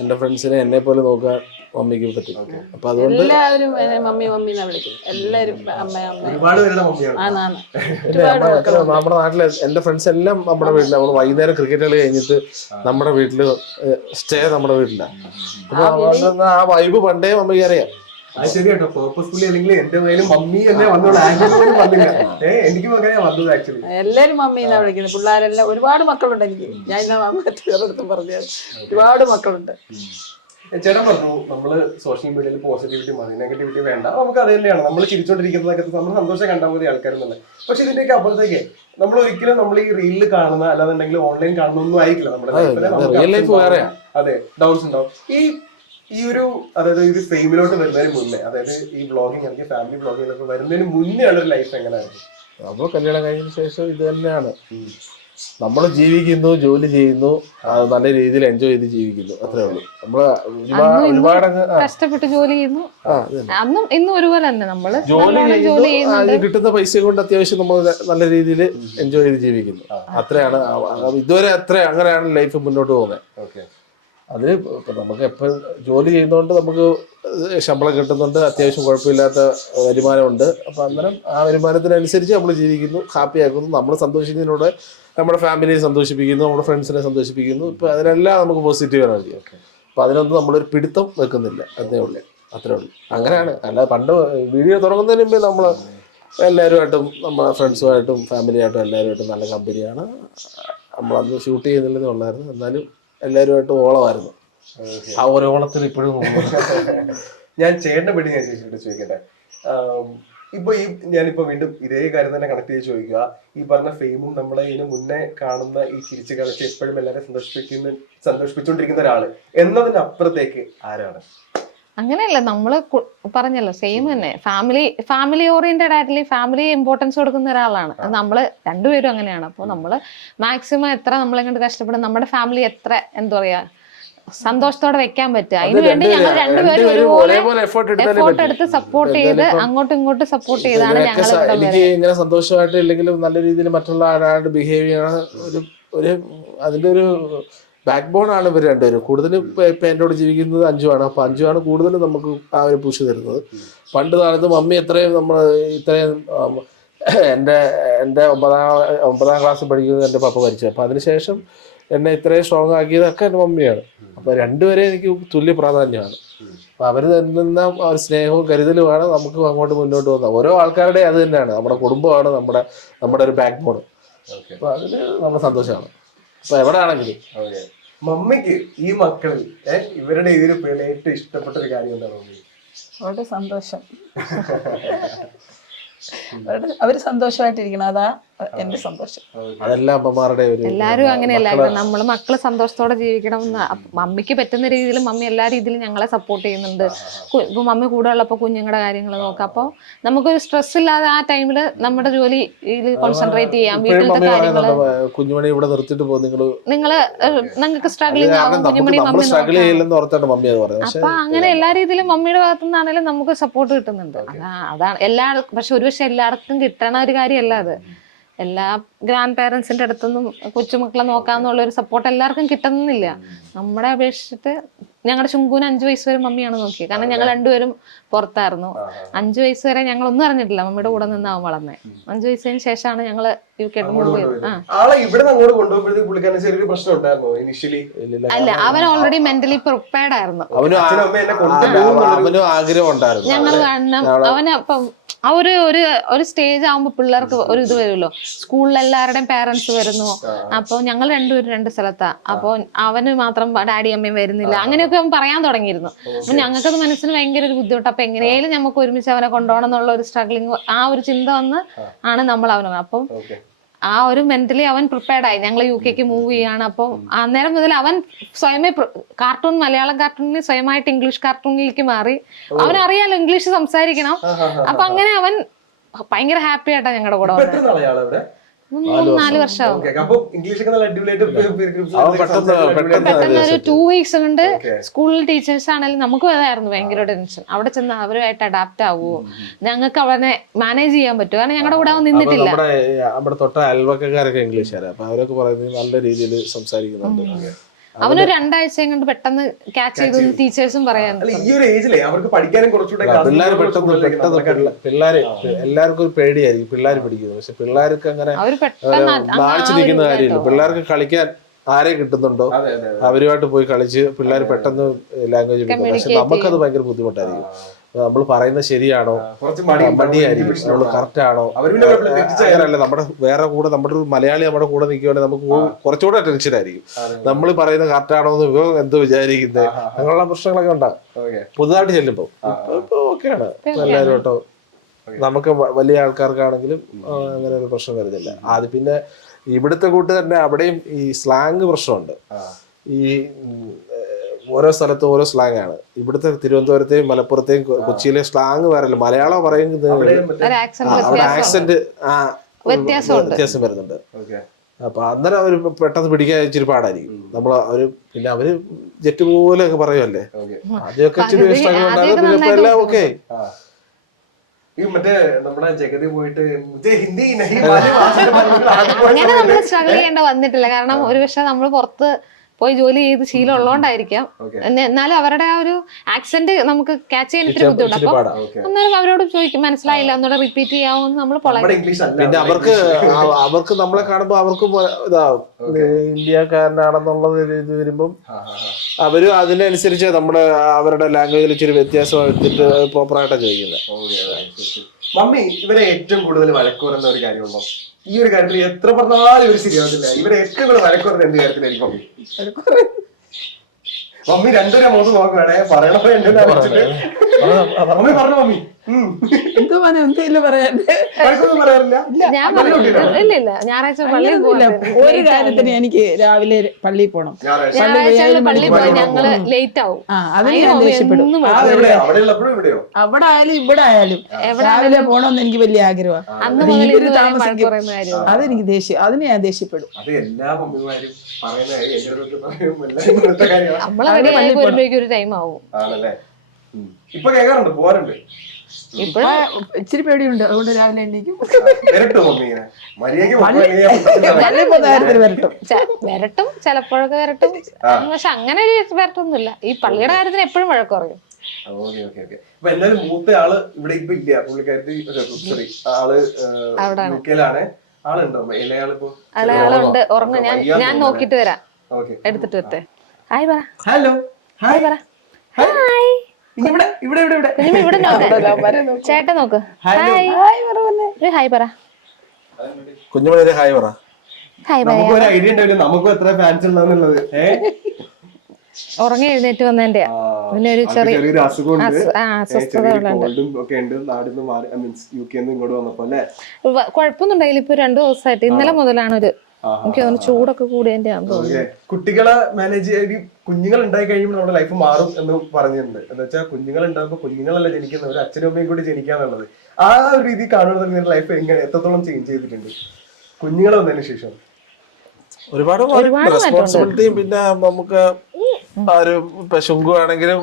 എന്റെ ഫ്രണ്ട്സിനെ എന്നെ പോലെ നോക്കാൻ മമ്മിക്ക് പറ്റും. അപ്പൊ അതുകൊണ്ട് എല്ലാവരും മമ്മി മമ്മി എന്നാ വിളിക്കുന്നത്. എല്ലാരും അമ്മ അമ്മ. ഒരുപാട് പേരുടെ മമ്മിയാണ്. നമ്മുടെ നാട്ടിലെ എന്റെ ഫ്രണ്ട്സ് എല്ലാം നമ്മുടെ വീട്ടിൽ. നമ്മൾ വൈകുന്നേരം ക്രിക്കറ്റ് കളി കഴിഞ്ഞിട്ട് നമ്മുടെ വീട്ടില് സ്റ്റേ നമ്മുടെ വീട്ടിലാണ്. അപ്പൊ അതുകൊണ്ട് ആ വൈബ് പണ്ടേ മമ്മിക്ക് അറിയാം. അത് ശരി കേട്ടോ. പേർപ്പസ്ഫുള്ളി അല്ലെങ്കിൽ എന്റെ പേരും മമ്മി എന്നെ വന്നോളൂ. ആക്ച്വലി വന്നില്ല. എനിക്കും അങ്ങനെയാ വന്നത്. ആക്ച്വലി എല്ലാരും മമ്മി എന്നാ വിളിക്കുന്നത്. പിള്ളേരെല്ലാം ഒരുപാട് മക്കളുണ്ട് എനിക്ക്. ഞാൻ ഇന്ന മറ്റൊരിടത്തും പറഞ്ഞു ഒരുപാട് മക്കളുണ്ട്. ചേട്ടൻ പറഞ്ഞു നമ്മള് സോഷ്യൽ മീഡിയയിൽ പോസിറ്റിവിറ്റി മതി, നെഗറ്റിവിറ്റി വേണ്ട. നമുക്ക് അത് തന്നെയാണ് നമ്മൾ ചിരിച്ചോണ്ടിരിക്കുന്നതൊക്കെ നമ്മൾ സന്തോഷം കണ്ടാൽ മതി ആൾക്കാരെന്നല്ല. പക്ഷെ ഇതിന്റെയൊക്കെ അപ്പുറത്തേക്ക് നമ്മൾ ഒരിക്കലും നമ്മൾ ഈ റീലിൽ കാണുന്ന അല്ലാന്നുണ്ടെങ്കിൽ ഓൺലൈൻ കാണുന്നൊന്നും ആയിരിക്കില്ല നമ്മുടെ. അതെ, ഡൗൺസ് ഉണ്ടാവും. ഈ ഒരു അതായത് ഒരു ഫെയിമിലോട്ട് വരുന്നതിന് മുന്നേ, അതായത് ഈ വ്ളോഗിങ് അല്ലെങ്കിൽ ഫാമിലി വ്ളോഗിങ്ങിലൊക്കെ വരുന്നതിന് മുന്നേ ഉള്ള ഒരു ലൈഫ് എങ്ങനെയായിരുന്നു? നമ്മൾ കല്യാണം കഴിഞ്ഞതിന് ശേഷം ഇത് തന്നെയാണ്. നമ്മൾ ജീവിക്കുന്നു, ജോലി ചെയ്യുന്നു, നല്ല രീതിയിൽ എൻജോയ് ചെയ്ത് ജീവിക്കുന്നു, അത്രേ ഉള്ളൂ. നമ്മള് ഒരുപാട് കഷ്ടപ്പെട്ട് ജോലി ചെയ്യുന്നു. അന്നും ഇന്നും ഒരുപോലെ തന്നെ നമ്മള് ജോലി ചെയ്യുന്നു. കിട്ടുന്ന പൈസ കൊണ്ട് അത്യാവശ്യം നമ്മൾ നല്ല രീതിയിൽ എൻജോയ് ചെയ്ത് ജീവിക്കുന്നു. അത്രയാണ് ഇതുവരെ. അങ്ങനെയാണ് ലൈഫ് മുന്നോട്ട് പോകുന്നത്. അതിന് ഇപ്പം നമുക്ക് എപ്പോഴും ജോലി ചെയ്യുന്നതുകൊണ്ട് നമുക്ക് ശമ്പളം കിട്ടുന്നുണ്ട്, അത്യാവശ്യം കുഴപ്പമില്ലാത്ത വരുമാനമുണ്ട്. അപ്പം അന്നേരം ആ വരുമാനത്തിനനുസരിച്ച് നമ്മൾ ജീവിക്കുന്നു, ഹാപ്പി ആക്കുന്നു. നമ്മൾ സന്തോഷിക്കുന്നതിലൂടെ നമ്മുടെ ഫാമിലിയെ സന്തോഷിപ്പിക്കുന്നു, നമ്മുടെ ഫ്രണ്ട്സിനെ സന്തോഷിപ്പിക്കുന്നു. ഇപ്പം അതിനെല്ലാം നമുക്ക് പോസിറ്റീവ് എനർജി. അപ്പം അതിനൊന്നും നമ്മളൊരു പിടുത്തം വെക്കുന്നില്ല, അതേ ഉള്ളൂ, അത്രേ ഉള്ളൂ. അങ്ങനെയാണ്. അല്ലാതെ പണ്ട് വീഡിയോ തുടങ്ങുന്നതിന് മുമ്പേ നമ്മൾ എല്ലാവരുമായിട്ടും നമ്മുടെ ഫ്രണ്ട്സുമായിട്ടും ഫാമിലിയായിട്ടും എല്ലാവരുമായിട്ടും നല്ല കമ്പനിയാണ്. നമ്മളന്ന് ഷൂട്ട് ചെയ്യുന്നില്ലെന്നേ ഉള്ളായിരുന്നു. എന്നാലും എല്ലാവരുമായിട്ട് ഓളമായിരുന്നു. ആ ഒരു ഓളത്തിൽ ഇപ്പോഴും ഞാൻ ചേട്ടനെ പറ്റി ഞാൻ ചോദിക്കട്ടെ. ഇപ്പൊ ഞാനിപ്പോ വീണ്ടും ഇതേ കാര്യം തന്നെ കണക്ട് ചെയ്ത് ചോദിക്കുക. ഈ പറഞ്ഞ ഫെയിമും നമ്മളെ ഇതിന് മുന്നേ കാണുന്ന ഈ ചിരിച്ചു കളിച്ച് എപ്പോഴും എല്ലാവരും സന്തോഷിപ്പിച്ചുകൊണ്ടിരിക്കുന്ന ഒരാള് എന്നതിനപ്പുറത്തേക്ക് ആരാണ്? അങ്ങനെയല്ല, നമ്മള് പറഞ്ഞല്ലോ സെയിം തന്നെ. ഫാമിലി ഓറിയന്റഡ് ആയിട്ടില്ല, ഫാമിലി ഇമ്പോർട്ടൻസ് കൊടുക്കുന്ന ഒരാളാണ്. അത് നമ്മള് രണ്ടുപേരും അങ്ങനെയാണ്. അപ്പോൾ നമ്മള് മാക്സിമം എത്ര നമ്മളെങ്ങോട്ട് കഷ്ടപ്പെടും, നമ്മുടെ ഫാമിലി എത്ര എന്താ പറയാ സന്തോഷത്തോടെ വെക്കാൻ പറ്റുക, അതിന് വേണ്ടി ഞങ്ങൾ രണ്ടുപേരും ഒരുപോലെ എഫോർട്ട് എടുത്ത് സപ്പോർട്ട് ചെയ്ത് അങ്ങോട്ടും ഇങ്ങോട്ടും സപ്പോർട്ട് ചെയ്താണ് ഞങ്ങൾ. എനിക്ക് ഇങ്ങനെ സന്തോഷമായിട്ട് ഇല്ലെങ്കിലും നല്ല രീതിയിൽ മറ്റുള്ള ആളായിട്ട് ബിഹേവ് ചെയ്യണ ഒരു അതിന്റെ ഒരു ബാക്ക് ബോൺ ആണ് ഇവർ രണ്ടുപേരും. കൂടുതൽ ഇപ്പം എൻ്റെ കൂടെ ജീവിക്കുന്നത് അഞ്ചുമാണ്. അപ്പം അഞ്ചുമാണ് കൂടുതൽ നമുക്ക് ആ ഒരു പുഷ് തരുന്നത്. പണ്ട് കാലത്ത് മമ്മി ഇത്രയും എൻ്റെ ഒമ്പതാം ക്ലാസ്സിൽ പഠിക്കുന്നത് എൻ്റെ പപ്പ മരിച്ചു. അപ്പം അതിനുശേഷം എന്നെ ഇത്രയും സ്ട്രോങ് ആക്കിയതൊക്കെ എൻ്റെ മമ്മിയാണ്. അപ്പം രണ്ടുപേരെ എനിക്ക് തുല്യ പ്രാധാന്യമാണ്. അപ്പം അവർ തരുന്ന ഒരു സ്നേഹവും കരുതലുമാണ് നമുക്ക് അങ്ങോട്ട് മുന്നോട്ട് പോകുന്നത്. ഓരോ ആൾക്കാരുടെ അത് തന്നെയാണ്. നമ്മുടെ കുടുംബമാണ് നമ്മുടെ ഒരു ബാക്ക് ബോൺ. അപ്പം അതിന് നമ്മൾ സന്തോഷമാണ് ഇപ്പൊ എവിടെ ആണെങ്കിലും. മമ്മിക്ക് ഈ മക്കളിൽ ഇവരുടെ ഈ ഒരു പേരിൽ ഏറ്റവും ഇഷ്ടപ്പെട്ട ഒരു കാര്യം എന്താണ് മമ്മി? അവരുടെ സന്തോഷം. അവര് സന്തോഷമായിട്ടിരിക്കണം, അതാ എന്റെ സന്തോഷം. അതെല്ലാം അമ്മമാരുടെ ഒരു എല്ലാരും അങ്ങനെയല്ല. നമ്മള് മക്കള് സന്തോഷത്തോടെ ജീവിക്കണം എന്ന് മമ്മിക്ക് പറ്റുന്ന രീതിയിൽ മമ്മി എല്ലാ രീതിയിലും ഞങ്ങളെ സപ്പോർട്ട് ചെയ്യുന്നുണ്ട്. ഇപ്പൊ മമ്മി കൂടെ ഉള്ളപ്പോ കുഞ്ഞുങ്ങളുടെ കാര്യങ്ങൾ നോക്കാം. അപ്പൊ നമുക്കൊരു സ്ട്രെസ് ഇല്ലാതെ ആ ടൈമില് നമ്മുടെ ജോലിയിൽ കോൺസെൻട്രേറ്റ് ചെയ്യാം. വീട്ടിലത്തെ കാര്യങ്ങള് കുഞ്ഞുമണി ഇവിടെ നിർത്തിട്ട് പോകും, നിങ്ങൾക്ക് സ്ട്രഗിളിങ് ആവും, കുഞ്ഞുമണി മമ്മി അപ്പൊ അങ്ങനെ എല്ലാ രീതിയിലും മമ്മിയുടെ ഭാഗത്തു നിന്നാണെങ്കിലും നമുക്ക് സപ്പോർട്ട് കിട്ടുന്നുണ്ട്. അതാണ് പക്ഷെ ഒരുപക്ഷെ എല്ലാവർക്കും കിട്ടണ ഒരു കാര്യമല്ല അത്. എല്ലാ ഗ്രാൻഡ് പേരൻസിന്റെ അടുത്തൊന്നും കൊച്ചുമക്കളെ നോക്കാന്നുള്ള ഒരു സപ്പോർട്ട് എല്ലാവർക്കും കിട്ടുന്നില്ല. നമ്മളെ അപേക്ഷിച്ചിട്ട് ഞങ്ങളുടെ ശുങ്കുവിന് 5 വയസ്സ് വരെ മമ്മിയാണ് നോക്കിയത്. കാരണം ഞങ്ങൾ രണ്ടുപേരും പുറത്തായിരുന്നു. 5 വയസ്സ് വരെ ഞങ്ങൾ ഒന്നും അറിഞ്ഞിട്ടില്ല. മമ്മിയുടെ കൂടെ നിന്നാവും വളർന്നേ. 5 വയസ്സിന് ശേഷമാണ് ഞങ്ങള് UK മൂവ് ചെയ്തത്. അല്ല, അവൻ ഓൾറെഡി മെന്റലി പ്രിപ്പയർഡ് ആയിരുന്നു. അവനും ആഗ്രഹം ഉണ്ടായിരുന്നു. ഞങ്ങൾ കാണണം അവന്. അപ്പം ആ ഒരു സ്റ്റേജ് ആവുമ്പോ പിള്ളേർക്ക് ഒരു ഇത് വരുമല്ലോ, സ്കൂളിൽ എല്ലാവരുടെയും പേരൻസ് വരുന്നു. അപ്പൊ ഞങ്ങൾ രണ്ടുപേരും 2 സ്ഥലത്താ. അപ്പൊ അവന് മാത്രം ഡാഡി അമ്മയും വരുന്നില്ല, അങ്ങനെയൊക്കെ അവൻ പറയാൻ തുടങ്ങിയിരുന്നു. അപ്പൊ ഞങ്ങൾക്കത് മനസ്സിന് ഭയങ്കര ഒരു ബുദ്ധിമുട്ട്. അപ്പൊ എങ്ങനെയാലും നമുക്ക് ഒരുമിച്ച് അവനെ കൊണ്ടുപോകണം എന്നുള്ള ഒരു സ്ട്രഗ്ലിങ്, ആ ഒരു ചിന്ത വന്ന് ആണ് നമ്മൾ അവന്. അപ്പം ആ ഒരു മെന്റലി അവൻ പ്രിപ്പയർഡ് ആയി. ഞങ്ങൾ UK മൂവ് ചെയ്യാണ്. അപ്പം അന്നേരം മുതൽ അവൻ സ്വയമേ കാർട്ടൂൺ, മലയാളം കാർട്ടൂണിൽ സ്വയമായിട്ട് ഇംഗ്ലീഷ് കാർട്ടൂണിലേക്ക് മാറി. അവനറിയാലോ ഇംഗ്ലീഷ് സംസാരിക്കണം. അപ്പൊ അങ്ങനെ അവൻ ഭയങ്കര ഹാപ്പി ആയിട്ടാ ഞങ്ങളുടെ കൂടെ വന്നത്. 3-4 വർഷമാവും. പെട്ടെന്ന് ഒരു 2 വീക്സ് കൊണ്ട് സ്കൂളിൽ ടീച്ചേഴ്സ് ആണെങ്കിലും നമുക്കും അതായിരുന്നു ഭയങ്കര ടെൻഷൻ. അവിടെ ചെന്ന് അവരുമായിട്ട് അഡാപ്റ്റ് ആവുമോ, ഞങ്ങൾക്ക് അവനെ മാനേജ് ചെയ്യാൻ പറ്റുമോ? കാരണം ഞങ്ങളുടെ കൂടെ അവൻ നിന്നിട്ടില്ല. നമ്മുടെ തൊട്ട അയൽവക്കക്കാരൊക്കെ ഇംഗ്ലീഷുകാരാ. അപ്പൊ അവരൊക്കെ പറയുന്നത് നല്ല രീതിയിൽ സംസാരിക്കുന്നുണ്ട്. അവനൊരു 2 ആഴ്ചയും കൊണ്ട് പെട്ടെന്ന് ക്യാച്ച് ചെയ്തു ടീച്ചേഴ്സും പറയാൻ. പിള്ളേര് പിള്ളേര് എല്ലാവർക്കും ഒരു പേടിയായിരിക്കും പിള്ളേര് പിടിക്കുന്നത്. പക്ഷെ പിള്ളേർക്ക് അങ്ങനെ നാണിച്ചു നിൽക്കുന്ന കാര്യമില്ല. പിള്ളേർക്ക് കളിക്കാൻ ആരെ കിട്ടുന്നുണ്ടോ അവരുമായിട്ട് പോയി കളിച്ച് പിള്ളേർ പെട്ടെന്ന് ലാംഗ്വേജ് പഠിക്കും. പക്ഷെ നമുക്കത് ഭയങ്കര ബുദ്ധിമുട്ടായിരിക്കും. നമ്മൾ പറയുന്നത് ശരിയാണോ, മടിയായിരിക്കും, നമ്മൾ കറക്റ്റ് ആണോ, അങ്ങനല്ല. നമ്മുടെ വേറെ കൂടെ നമ്മുടെ ഒരു മലയാളി നമ്മുടെ കൂടെ നിൽക്കുകയാണെങ്കിൽ നമുക്ക് കുറച്ചുകൂടെ ടെൻഷൻ ആയിരിക്കും. നമ്മൾ പറയുന്നത് കറക്റ്റ് ആണോ എന്ന് എന്തോ വിചാരിക്കുന്നത്, അങ്ങനെയുള്ള പ്രശ്നങ്ങളൊക്കെ ഉണ്ടാകും പുതുതായിട്ട് ചെല്ലുമ്പോൾ. ഇപ്പൊ ഓക്കെയാണ് എല്ലാവരും കേട്ടോ. നമുക്ക് വലിയ ആൾക്കാർക്കാണെങ്കിലും അങ്ങനെ ഒരു പ്രശ്നം വരുന്നില്ല. അത് പിന്നെ ഇവിടുത്തെ കൂട്ട് തന്നെ അവിടെയും ഈ സ്ലാങ് പ്രശ്നമുണ്ട്. ഈ ഓരോ സ്ഥലത്തും ഓരോ സ്ലാങ് ആണ്. ഇവിടുത്തെ തിരുവനന്തപുരത്തെയും മലപ്പുറത്തെയും കൊച്ചിയിലെ സ്ലാങ് വേറല്ല. മലയാളം പറയുന്നത് അവിടെ ആക്സെന്റ് വ്യത്യാസം വരുന്നുണ്ട്. അപ്പൊ അന്നേരം അവര് പെട്ടെന്ന് പിടിക്കാൻ ഇച്ചിരി പാടായിരിക്കും. അവര് പിന്നെ അവര് ജെറ്റ് പോലെ ഒക്കെ പറയുമല്ലേ, ആദ്യമൊക്കെ ഇച്ചിരി സ്ട്രഗിൾ ഉണ്ടാകും. പിന്നെ ഇപ്പൊ എല്ലാം ഓക്കെ. മറ്റേ നമ്മുടെ ജഗതി പോയിട്ട് അങ്ങനെ നമ്മൾ സ്ട്രഗിൾ ചെയ്യേണ്ട വന്നിട്ടില്ല. കാരണം ഒരു പക്ഷെ നമ്മൾ പുറത്ത് പോയി ജോലി ചെയ്ത് ശീലം ഉള്ളതുകൊണ്ടായിരിക്കാം. എന്നാലും അവരുടെ ആ ഒരു ആക്സെന്റ് നമുക്ക് ക്യാച്ച് ചെയ്യാൻ ഇത്തിരി ബുദ്ധിമുട്ട്. അപ്പൊ അന്നേരം അവരോട് ചോദിക്കും മനസ്സിലായില്ല ഒന്നുകൂടെ റിപ്പീറ്റ് ചെയ്യാമെന്ന് നമ്മൾ പിന്നെ അവർക്ക് നമ്മളെ കാണുമ്പോ അവർക്കും ഇതാവും ഇന്ത്യക്കാരനാണെന്നുള്ളത് ഇത് വരുമ്പം അവരും അതിനനുസരിച്ച് നമ്മുടെ അവരുടെ ലാംഗ്വേജിൽ ഇച്ചിരി വ്യത്യാസം എടുത്തിട്ട് പ്രോപ്പറായിട്ടാണ് ചോദിക്കുന്നത്. മമ്മി ഇവരെ ഏറ്റവും കൂടുതൽ വഴക്കുറന്ന ഒരു കാര്യമുണ്ടോ? ഈ ഒരു കാര്യത്തിൽ എത്ര പറഞ്ഞാലും ഇവർ ശരിയാവില്ല. ഇവരെ ഏറ്റവും കൂടുതൽ വഴക്കുറന്ന് എന്ത് കാര്യത്തിലായിരിക്കും മമ്മി? മമ്മി 2 മോശം നോക്കുവാണേ പറയണോ മമ്മി പറഞ്ഞു. മമ്മി എന്തോ എന്തെങ്കിലും പറയാറില്ല. ഞായറാഴ്ച ഒരു കാര്യത്തിന് എനിക്ക് രാവിലെ പള്ളിയിൽ പോണം. പള്ളിയിൽ പോയി ഞങ്ങള് ലേറ്റ് ആവും. അതിന് ഞാൻ ദേഷ്യപ്പെടും. അവിടെ ആയാലും ഇവിടെ ആയാലും രാവിലെ പോണമെന്ന് എനിക്ക് വലിയ ആഗ്രഹമാണ്. ഇവര് താമസിക്കും, അതെനിക്ക് ദേഷ്യം, അതിന് ഞാൻ ദേഷ്യപ്പെടും. ഒരു ടൈം ആവും. ഇപ്പൊ കേൾക്കാറുണ്ട്, പോവാറുണ്ട്. ഇച്ചിരി പേടിയുണ്ട്, അതുകൊണ്ട് രാവിലെ എണ്ണീക്കും. വരട്ടും ചിലപ്പോഴൊക്കെ വരട്ടും. പക്ഷെ അങ്ങനെ ഒരു വരട്ടൊന്നുമില്ല. ഈ പള്ളിയുടെ കാര്യത്തിന് എപ്പോഴും വഴക്ക് പറയും. എന്തായാലും മൂത്ത ആള് ഇവിടെ ഇപ്പൊ ഇല്ല. പുള്ളിക്കാരത്തി സോറി ആള് യുകെയിലാണ്. ആളുണ്ടോ? ആളുണ്ട്, ഉറങ്ങ. ഞാൻ നോക്കിട്ട് വരാം, എടുത്തിട്ട് വരട്ടെ. ഹായ് പറ. ഹലോ ഹായ് പറ. ഹായ്. ഇവിടെ നോക്ക്, ചേട്ടൻ നോക്ക്. ഹായ് ഹായ് പറ. കുഞ്ഞുമണി ഹായ് പറ. ഹായ് നമുക്ക് ഒരു ഐഡിയ ഉണ്ടാവില്ല നമുക്കും എത്ര ഫാൻസ് ഉണ്ടെന്നുള്ളത്. ഉറങ്ങി എഴുന്നേറ്റ് വന്നതിന്റെ പിന്നെ ഒരു ചെറിയൊരു അസുഖമുണ്ട്, അസ്വസ്ഥത ഒക്കെ ഉണ്ട്. നാടിന്ന് മാറി മീൻസ് യുകെന്ന് ഇങ്ങോട്ട് വന്നപ്പോ അല്ലേ കുഴപ്പമൊന്നും ഉണ്ടായില്ല. ഇപ്പൊ 2 ദിവസമായിട്ട് ഇന്നലെ മുതലാണ് ഒരു എനിക്ക് തോന്നുന്നു ചൂടൊക്കെ കൂടിയതിന്റെ ആണെന്ന് തോന്നുന്നു. കുട്ടികളെ മാനേജ് ചെയ്ത് കുഞ്ഞുങ്ങൾ ഉണ്ടായി കഴിയുമ്പോൾ നമ്മുടെ ലൈഫ് മാറും എന്ന് പറഞ്ഞിട്ടുണ്ട്. എന്ന് വെച്ചാൽ കുഞ്ഞുങ്ങൾ ഉണ്ടാകുമ്പോൾ കുഞ്ഞുങ്ങളല്ല ജനിക്കുന്നത്, ഒരു അച്ഛനും അമ്മയും കൂടി ജനിക്കാന്നുള്ളത്. ആ ഒരു രീതി കാണുന്നത് നിങ്ങളുടെ ലൈഫ് എങ്ങനെ എത്രത്തോളം ചേഞ്ച് ചെയ്തിട്ടുണ്ട് കുഞ്ഞുങ്ങൾ വന്നതിന് ശേഷം? ഒരുപാട് റെസ്പോൺസിബിലിറ്റിയും പിന്നെ നമുക്ക് ഒരു ഇപ്പൊ ശുങ്കു ആണെങ്കിലും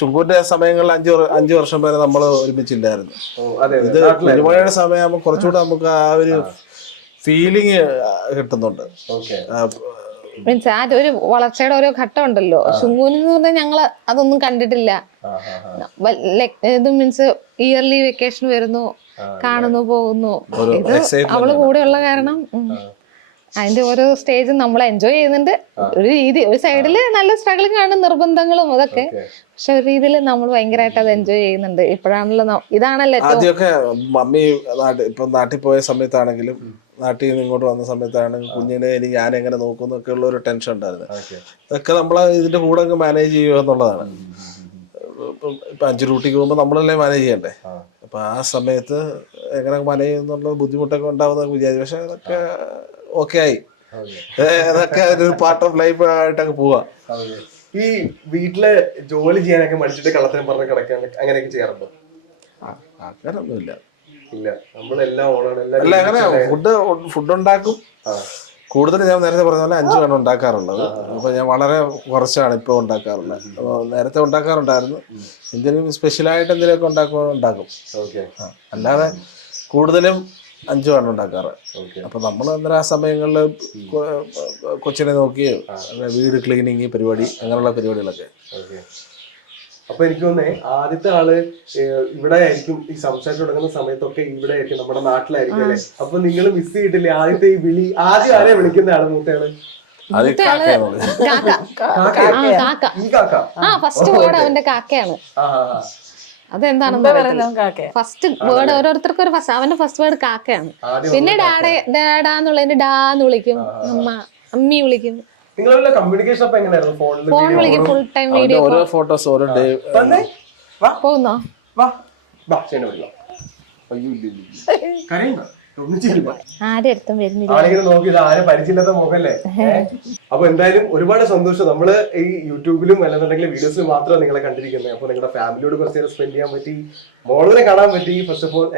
ശുങ്കുവിന്റെ സമയങ്ങളിൽ 5 വർഷം വരെ നമ്മൾ ഒരുമിച്ചില്ലായിരുന്നു. ഇത് കുഞ്ഞുമണിയുടെ സമയമാകുമ്പോൾ കുറച്ചുകൂടെ നമുക്ക് ആ ഒരു ഫീലിംഗ് കിട്ടുന്നുണ്ട്. ഓക്കെ. മീൻസ് ആ ഒരു വളർച്ചയുടെ ഓരോ ഘട്ടം ഉണ്ടല്ലോ. ശുങ്കൂന് എന്ന് പറഞ്ഞാൽ ഞങ്ങള് അതൊന്നും കണ്ടിട്ടില്ല. ഇത് മീൻസ് ഇയർലി വെക്കേഷൻ വരുന്നു, കാണുന്നു, പോകുന്നു. ഇത് അവള് കൂടെയുള്ള കാരണം അതിന്റെ ഓരോ സ്റ്റേജും നമ്മൾ എൻജോയ് ചെയ്യുന്നുണ്ട്. ഒരു രീതി, ഒരു സൈഡില് നല്ല സ്ട്രഗിളും കാണും, നിർബന്ധങ്ങളും അതൊക്കെ. പക്ഷെ ഒരു രീതിയിൽ നമ്മൾ ഭയങ്കരമായിട്ട് അത് എൻജോയ് ചെയ്യുന്നുണ്ട്. ഇപ്പോഴാണല്ലോ ഇതാണല്ലോ ആദ്യമൊക്കെ മമ്മി ഇപ്പൊ നാട്ടിൽ പോയ സമയത്താണെങ്കിലും നാട്ടിൽ നിന്ന് ഇങ്ങോട്ട് വന്ന സമയത്താണെങ്കിൽ കുഞ്ഞിനെ ഇനി ഞാൻ എങ്ങനെ നോക്കുന്നൊക്കെ ഉള്ള ഒരു ടെൻഷൻ ഉണ്ടായിരുന്നു. ഇതൊക്കെ നമ്മളെ ഇതിന്റെ കൂടെ അങ്ങ് മാനേജ് ചെയ്യുക എന്നുള്ളതാണ്. ഇപ്പൊ 5 ഡ്യൂട്ടിക്ക് പോകുമ്പോൾ നമ്മളല്ലേ മാനേജ് ചെയ്യണ്ടേ. അപ്പൊ ആ സമയത്ത് എങ്ങനെ മാനേജ് ചെയ്യുന്നുള്ള ബുദ്ധിമുട്ടൊക്കെ ഉണ്ടാവുന്ന വിചാരിച്ചു. പക്ഷെ അതൊക്കെ ഓക്കെ ആയി. അതൊക്കെ ഒരു പാർട്ട് ഓഫ് ലൈഫ് ആയിട്ടൊക്കെ പോവാ. ഈ വീട്ടിലെ ജോലി ചെയ്യാനൊക്കെ മടിച്ചിട്ട് കള്ളത്തരം പറഞ്ഞ് കിടക്കാൻ അങ്ങനെയൊക്കെ ചെയ്യാറുണ്ടോ? അങ്ങനൊന്നുമില്ല. ഇല്ല, നമ്മളെല്ലാം ഓണാണ്. അല്ല, അങ്ങനെ ഫുഡ് ഉണ്ടാക്കും. കൂടുതൽ ഞാൻ നേരത്തെ പറഞ്ഞ പോലെ 5 ആണ് ഉണ്ടാക്കാറുള്ളത്. അപ്പൊ ഞാൻ വളരെ കുറച്ചാണ് ഇപ്പോൾ ഉണ്ടാക്കാറുള്ളത്. അപ്പോൾ നേരത്തെ ഉണ്ടാക്കാറുണ്ടായിരുന്നു. എന്തെങ്കിലും സ്പെഷ്യലായിട്ട് എന്തെങ്കിലുമൊക്കെ ഉണ്ടാക്കും. അല്ലാതെ കൂടുതലും 5 ആണ് ഉണ്ടാക്കാറ്. അപ്പൊ നമ്മൾ അന്നേരം ആ സമയങ്ങളിൽ കൊച്ചിനെ നോക്കിയോ വീട് ക്ലീനിങ് പരിപാടി അങ്ങനെയുള്ള പരിപാടികളൊക്കെ. അപ്പൊ എനിക്ക് തോന്നേ ആദ്യത്തെ ആള് ഇവിടെ ആയിരിക്കും. ഈ സംസാരിച്ചു തുടങ്ങുന്ന സമയത്തൊക്കെ ഇവിടെ ആയിരിക്കും, നമ്മുടെ നാട്ടിലായിരിക്കും അല്ലെ. അപ്പൊ നിങ്ങൾ മിസ് ചെയ്തിട്ടില്ലേ ആദ്യത്തെ ഈ വിളി? ആദ്യം ആരെ വിളിക്കുന്ന ആള്? മൂത്തയാള് ഫസ്റ്റ് വേർഡ് അവന്റെ കാക്കയാണ്. അതെന്താണെന്ന് ഫസ്റ്റ് വേർഡ് ഓരോരുത്തർക്കും ഒരു അവന്റെ ഫസ്റ്റ് വേർഡ് കാക്കയാണ്. പിന്നെ ഡാഡാന്നുള്ളതിന്റെ ഡാന്ന് വിളിക്കും, അമ്മി വിളിക്കും. കമ്മ്യൂണിക്കേഷൻ ഫോൺ വിളിക്കും, ഫുൾ ടൈം വീഡിയോ. ഓരോ ഫോട്ടോസ് ഓരോ ഡേ പോകുന്നോ? ആരെടുത്തും വരുന്നില്ല. നോക്കിയത് ആരും പരിചയമില്ലാത്ത മുഖല്ലേ. അപ്പൊ എന്തായാലും ഒരുപാട് സന്തോഷം. നമ്മള് ഈ യൂട്യൂബിലും അല്ലെന്നുണ്ടെങ്കിൽ വീഡിയോസിലും മാത്രമാണ് നിങ്ങളെ കണ്ടിരിക്കുന്നത്. അപ്പൊ നിങ്ങളുടെ ഫാമിലിയോട് കുറച്ച് നേരം സ്പെൻഡ് ചെയ്യാൻ പറ്റി, മോളിനെ കാണാൻ പറ്റി. ഫസ്റ്റ് ഓഫ് ഓൾ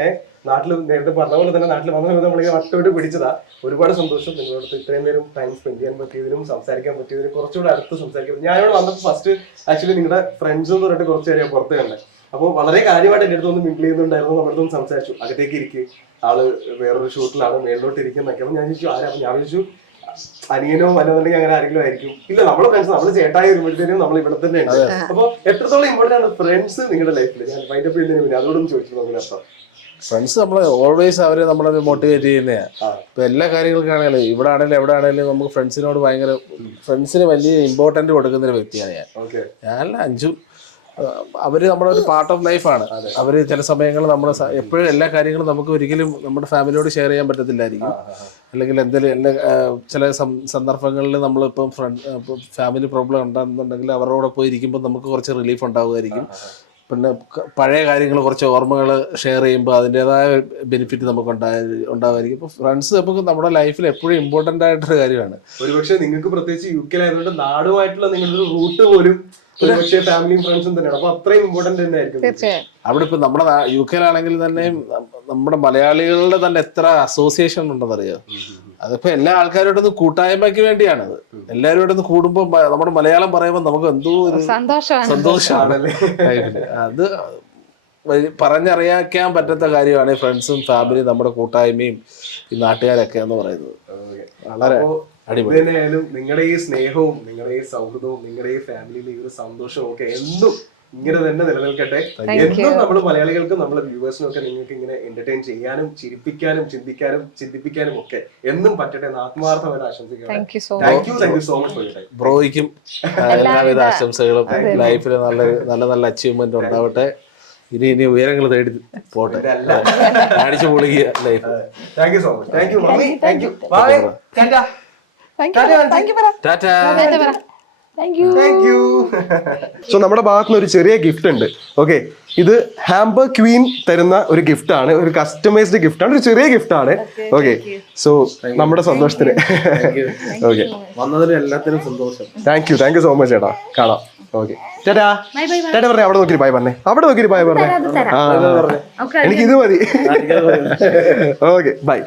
നാട്ടിൽ നേരത്തെ പറഞ്ഞ പോലെ തന്നെ നാട്ടിൽ വന്ന സമയത്ത് നമ്മളിങ്ങനെ വട്ടോട്ട് പിടിച്ചതാ. ഒരുപാട് സന്തോഷം നിങ്ങളോട് ഇത്രയും നേരം ടൈം സ്പെൻഡ് ചെയ്യാൻ പറ്റിയതിനും സംസാരിക്കാൻ പറ്റിയതിനും കുറച്ചുകൂടെ അടുത്ത് സംസാരിക്കാൻ. ഞാനിവിടെ വന്നപ്പോൾ ഫസ്റ്റ് ആക്ച്വലി നിങ്ങളുടെ ഫ്രണ്ട്സ് എന്ന് പറഞ്ഞിട്ട് കുറച്ച് നേരം പുറത്ത് കണ്ടേ. അപ്പോൾ വളരെ കാര്യമായിട്ട് എൻ്റെ അടുത്തൊന്ന് മിങ്കിൾ ചെയ്യുന്നുണ്ടായിരുന്നു. നമ്മുടെ അടുത്തൊന്ന് സംസാരിച്ചു. അകത്തേക്ക് ഇരിക്കും, ആള് വേറൊരു ഷൂട്ടിലാണ്, മേളിലോട്ട് ഇരിക്കുന്നൊക്കെ. അപ്പൊ ഞാൻ ചോദിച്ചു ആരാ? ഞാൻ വിളിച്ചു അനിയനോ അല്ലെന്നുണ്ടെങ്കിൽ അങ്ങനെ ആരെങ്കിലും ആയിരിക്കും. ഇല്ല, നമ്മളെ ഫ്രണ്ട്സ്, നമ്മള് ചേട്ടായി വരുമ്പോഴത്തേനും നമ്മൾ ഇവിടെ തന്നെ ഉണ്ട്. അപ്പൊ എത്രത്തോളം ഇമ്പോർട്ടൻ്റ് ആണ് ഫ്രണ്ട്സ് നിങ്ങളുടെ ലൈഫിൽ? ഞാൻ മൈൻഡ് അപ്പ് ചെയ്യുന്നതിന് മുന്നേ അതോടൊന്നും ചോദിച്ചു നോക്കില്ല. അപ്പൊ ഫ്രണ്ട്സ് നമ്മളെ ഓൾവേസ് അവര് നമ്മളെ മോട്ടിവേറ്റ് ചെയ്യുന്നതാണ്. ഇപ്പൊ എല്ലാ കാര്യങ്ങൾക്കാണെങ്കിലും ഇവിടെ ആണെങ്കിലും എവിടെ ആണെങ്കിലും നമുക്ക് ഫ്രണ്ട്സിനോട് ഫ്രണ്ട്സിന് വലിയ ഇമ്പോർട്ടന്റ് കൊടുക്കുന്ന ഒരു വ്യക്തിയാണ് ഞാൻ. 5 അവര് നമ്മുടെ ഒരു പാർട്ട് ഓഫ് ലൈഫാണ്. അവര് ചില സമയങ്ങളിൽ നമ്മൾ എപ്പോഴും എല്ലാ കാര്യങ്ങളും നമുക്ക് ഒരിക്കലും നമ്മുടെ ഫാമിലിയോട് ഷെയർ ചെയ്യാൻ പറ്റത്തില്ലായിരിക്കും. അല്ലെങ്കിൽ എന്തെങ്കിലും ചില സന്ദർഭങ്ങളിൽ നമ്മളിപ്പം ഫാമിലി പ്രോബ്ലം ഉണ്ടെന്നുണ്ടെങ്കിൽ അവരോട് പോയി ഇരിക്കുമ്പോൾ നമുക്ക് കുറച്ച് റിലീഫ് ഉണ്ടാവുമായിരിക്കും. പിന്നെ പഴയ കാര്യങ്ങൾ കുറച്ച് ഓർമ്മകൾ ഷെയർ ചെയ്യുമ്പോൾ അതിൻ്റെതായ ബെനിഫിറ്റ് നമുക്ക് ഉണ്ടാവുമായിരിക്കും. ഇപ്പോൾ ഫ്രണ്ട്സ് നമുക്ക് നമ്മുടെ ലൈഫിൽ എപ്പോഴും ഇമ്പോർട്ടൻ്റ് ആയിട്ടൊരു കാര്യമാണ്. ഒരുപക്ഷെ നിങ്ങൾക്ക് പ്രത്യേകിച്ച് UK-ലായതുകൊണ്ട് നാടുമായിട്ടുള്ള നിങ്ങളുടെ റൂട്ട് പോലും ഒരുപക്ഷെ ഫാമിലിയും ഫ്രണ്ട്സും തന്നെയാണ്. അപ്പൊ അത്രയും ഇമ്പോർട്ടന്റ് തന്നെ ആയിരിക്കും. അവിടെ ഇപ്പൊ നമ്മുടെ UK-ലാണെങ്കിൽ തന്നെ നമ്മുടെ മലയാളികളുടെ തന്നെ എത്ര അസോസിയേഷൻ ഉണ്ടെന്നറിയോ? അതിപ്പോ എല്ലാ ആൾക്കാരോടൊന്ന് കൂട്ടായ്മയ്ക്ക് വേണ്ടിയാണത്. എല്ലാവരോടൊന്ന് കൂടുമ്പോ നമ്മുടെ മലയാളം പറയുമ്പോൾ നമുക്ക് എന്തോ ഒരു സന്തോഷമാണ്. അത് പറഞ്ഞറിയാക്കാൻ പറ്റാത്ത കാര്യമാണ് ഫ്രണ്ട്സും ഫാമിലിയും നമ്മുടെ കൂട്ടായ്മയും ഈ നാട്ടുകാരൊക്കെ എന്ന് പറയുന്നത്. വളരെ അടിപൊളിയായാലും നിങ്ങളുടെ ഈ സ്നേഹവും നിങ്ങളുടെ ഈ സൗഹൃദവും നിങ്ങളുടെ ഈ ഫാമിലിയിലെ ഈ ഒരു സന്തോഷവും ഒക്കെ എന്നും ഇങ്ങനെ തന്നെ നിലനിൽക്കട്ടെ. എന്നും നമ്മൾ മലയാളികൾക്കും നമ്മുടെ വ്യൂവേഴ്സിനും ഒക്കെ നിങ്ങൾക്ക് ഇങ്ങനെ എന്റർടൈൻ ചെയ്യാനും ചിരിപ്പിക്കാനും ചിന്തിപ്പിക്കാനും ഒക്കെ എന്നും പറ്റട്ടെ എന്ന് ആത്മാർത്ഥമായിട്ട് ആശംസിക്കുന്നു. Thank you so much for your time. ബ്രോയ്ക്കും എല്ലാവിധ ആശംസകളും. ലൈഫിൽ നല്ല അച്ചീവ്മെന്റ് ഉണ്ടാവട്ടെ. ഇനി ഉയരങ്ങൾ തേടി പോട്ടെ. അടിച്ചു പൊളിക്കുക life. Thank you so much. Thank you mummy. Thank you. Bye. So നമ്മുടെ ഭാഗത്ത് നിന്ന് ഒരു ചെറിയ ഗിഫ്റ്റ് ഉണ്ട്. ഓക്കെ, ഇത് ഹാംബർ ക്വീൻ തരുന്ന ഒരു ഗിഫ്റ്റ് ആണ്. ഒരു കസ്റ്റമൈസ്ഡ് ഗിഫ്റ്റ് ആണ്, ഒരു ചെറിയ ഗിഫ്റ്റ് ആണ്. ഓക്കെ, സോ നമ്മുടെ സന്തോഷത്തിന് ഓക്കെ വന്നതിന് എല്ലാത്തിനും സന്തോഷം. താങ്ക് യു സോ മച്ച് ചേട്ടാ. കാണാം. ഓക്കെ, ചേട്ടാ ചേട്ടാ പറഞ്ഞേ. അവിടെ നോക്കി ബായ് പറഞ്ഞേ. അവിടെ നോക്കി ബായ് പറഞ്ഞേ. എനിക്ക് ഇത് മതി. Okay, by.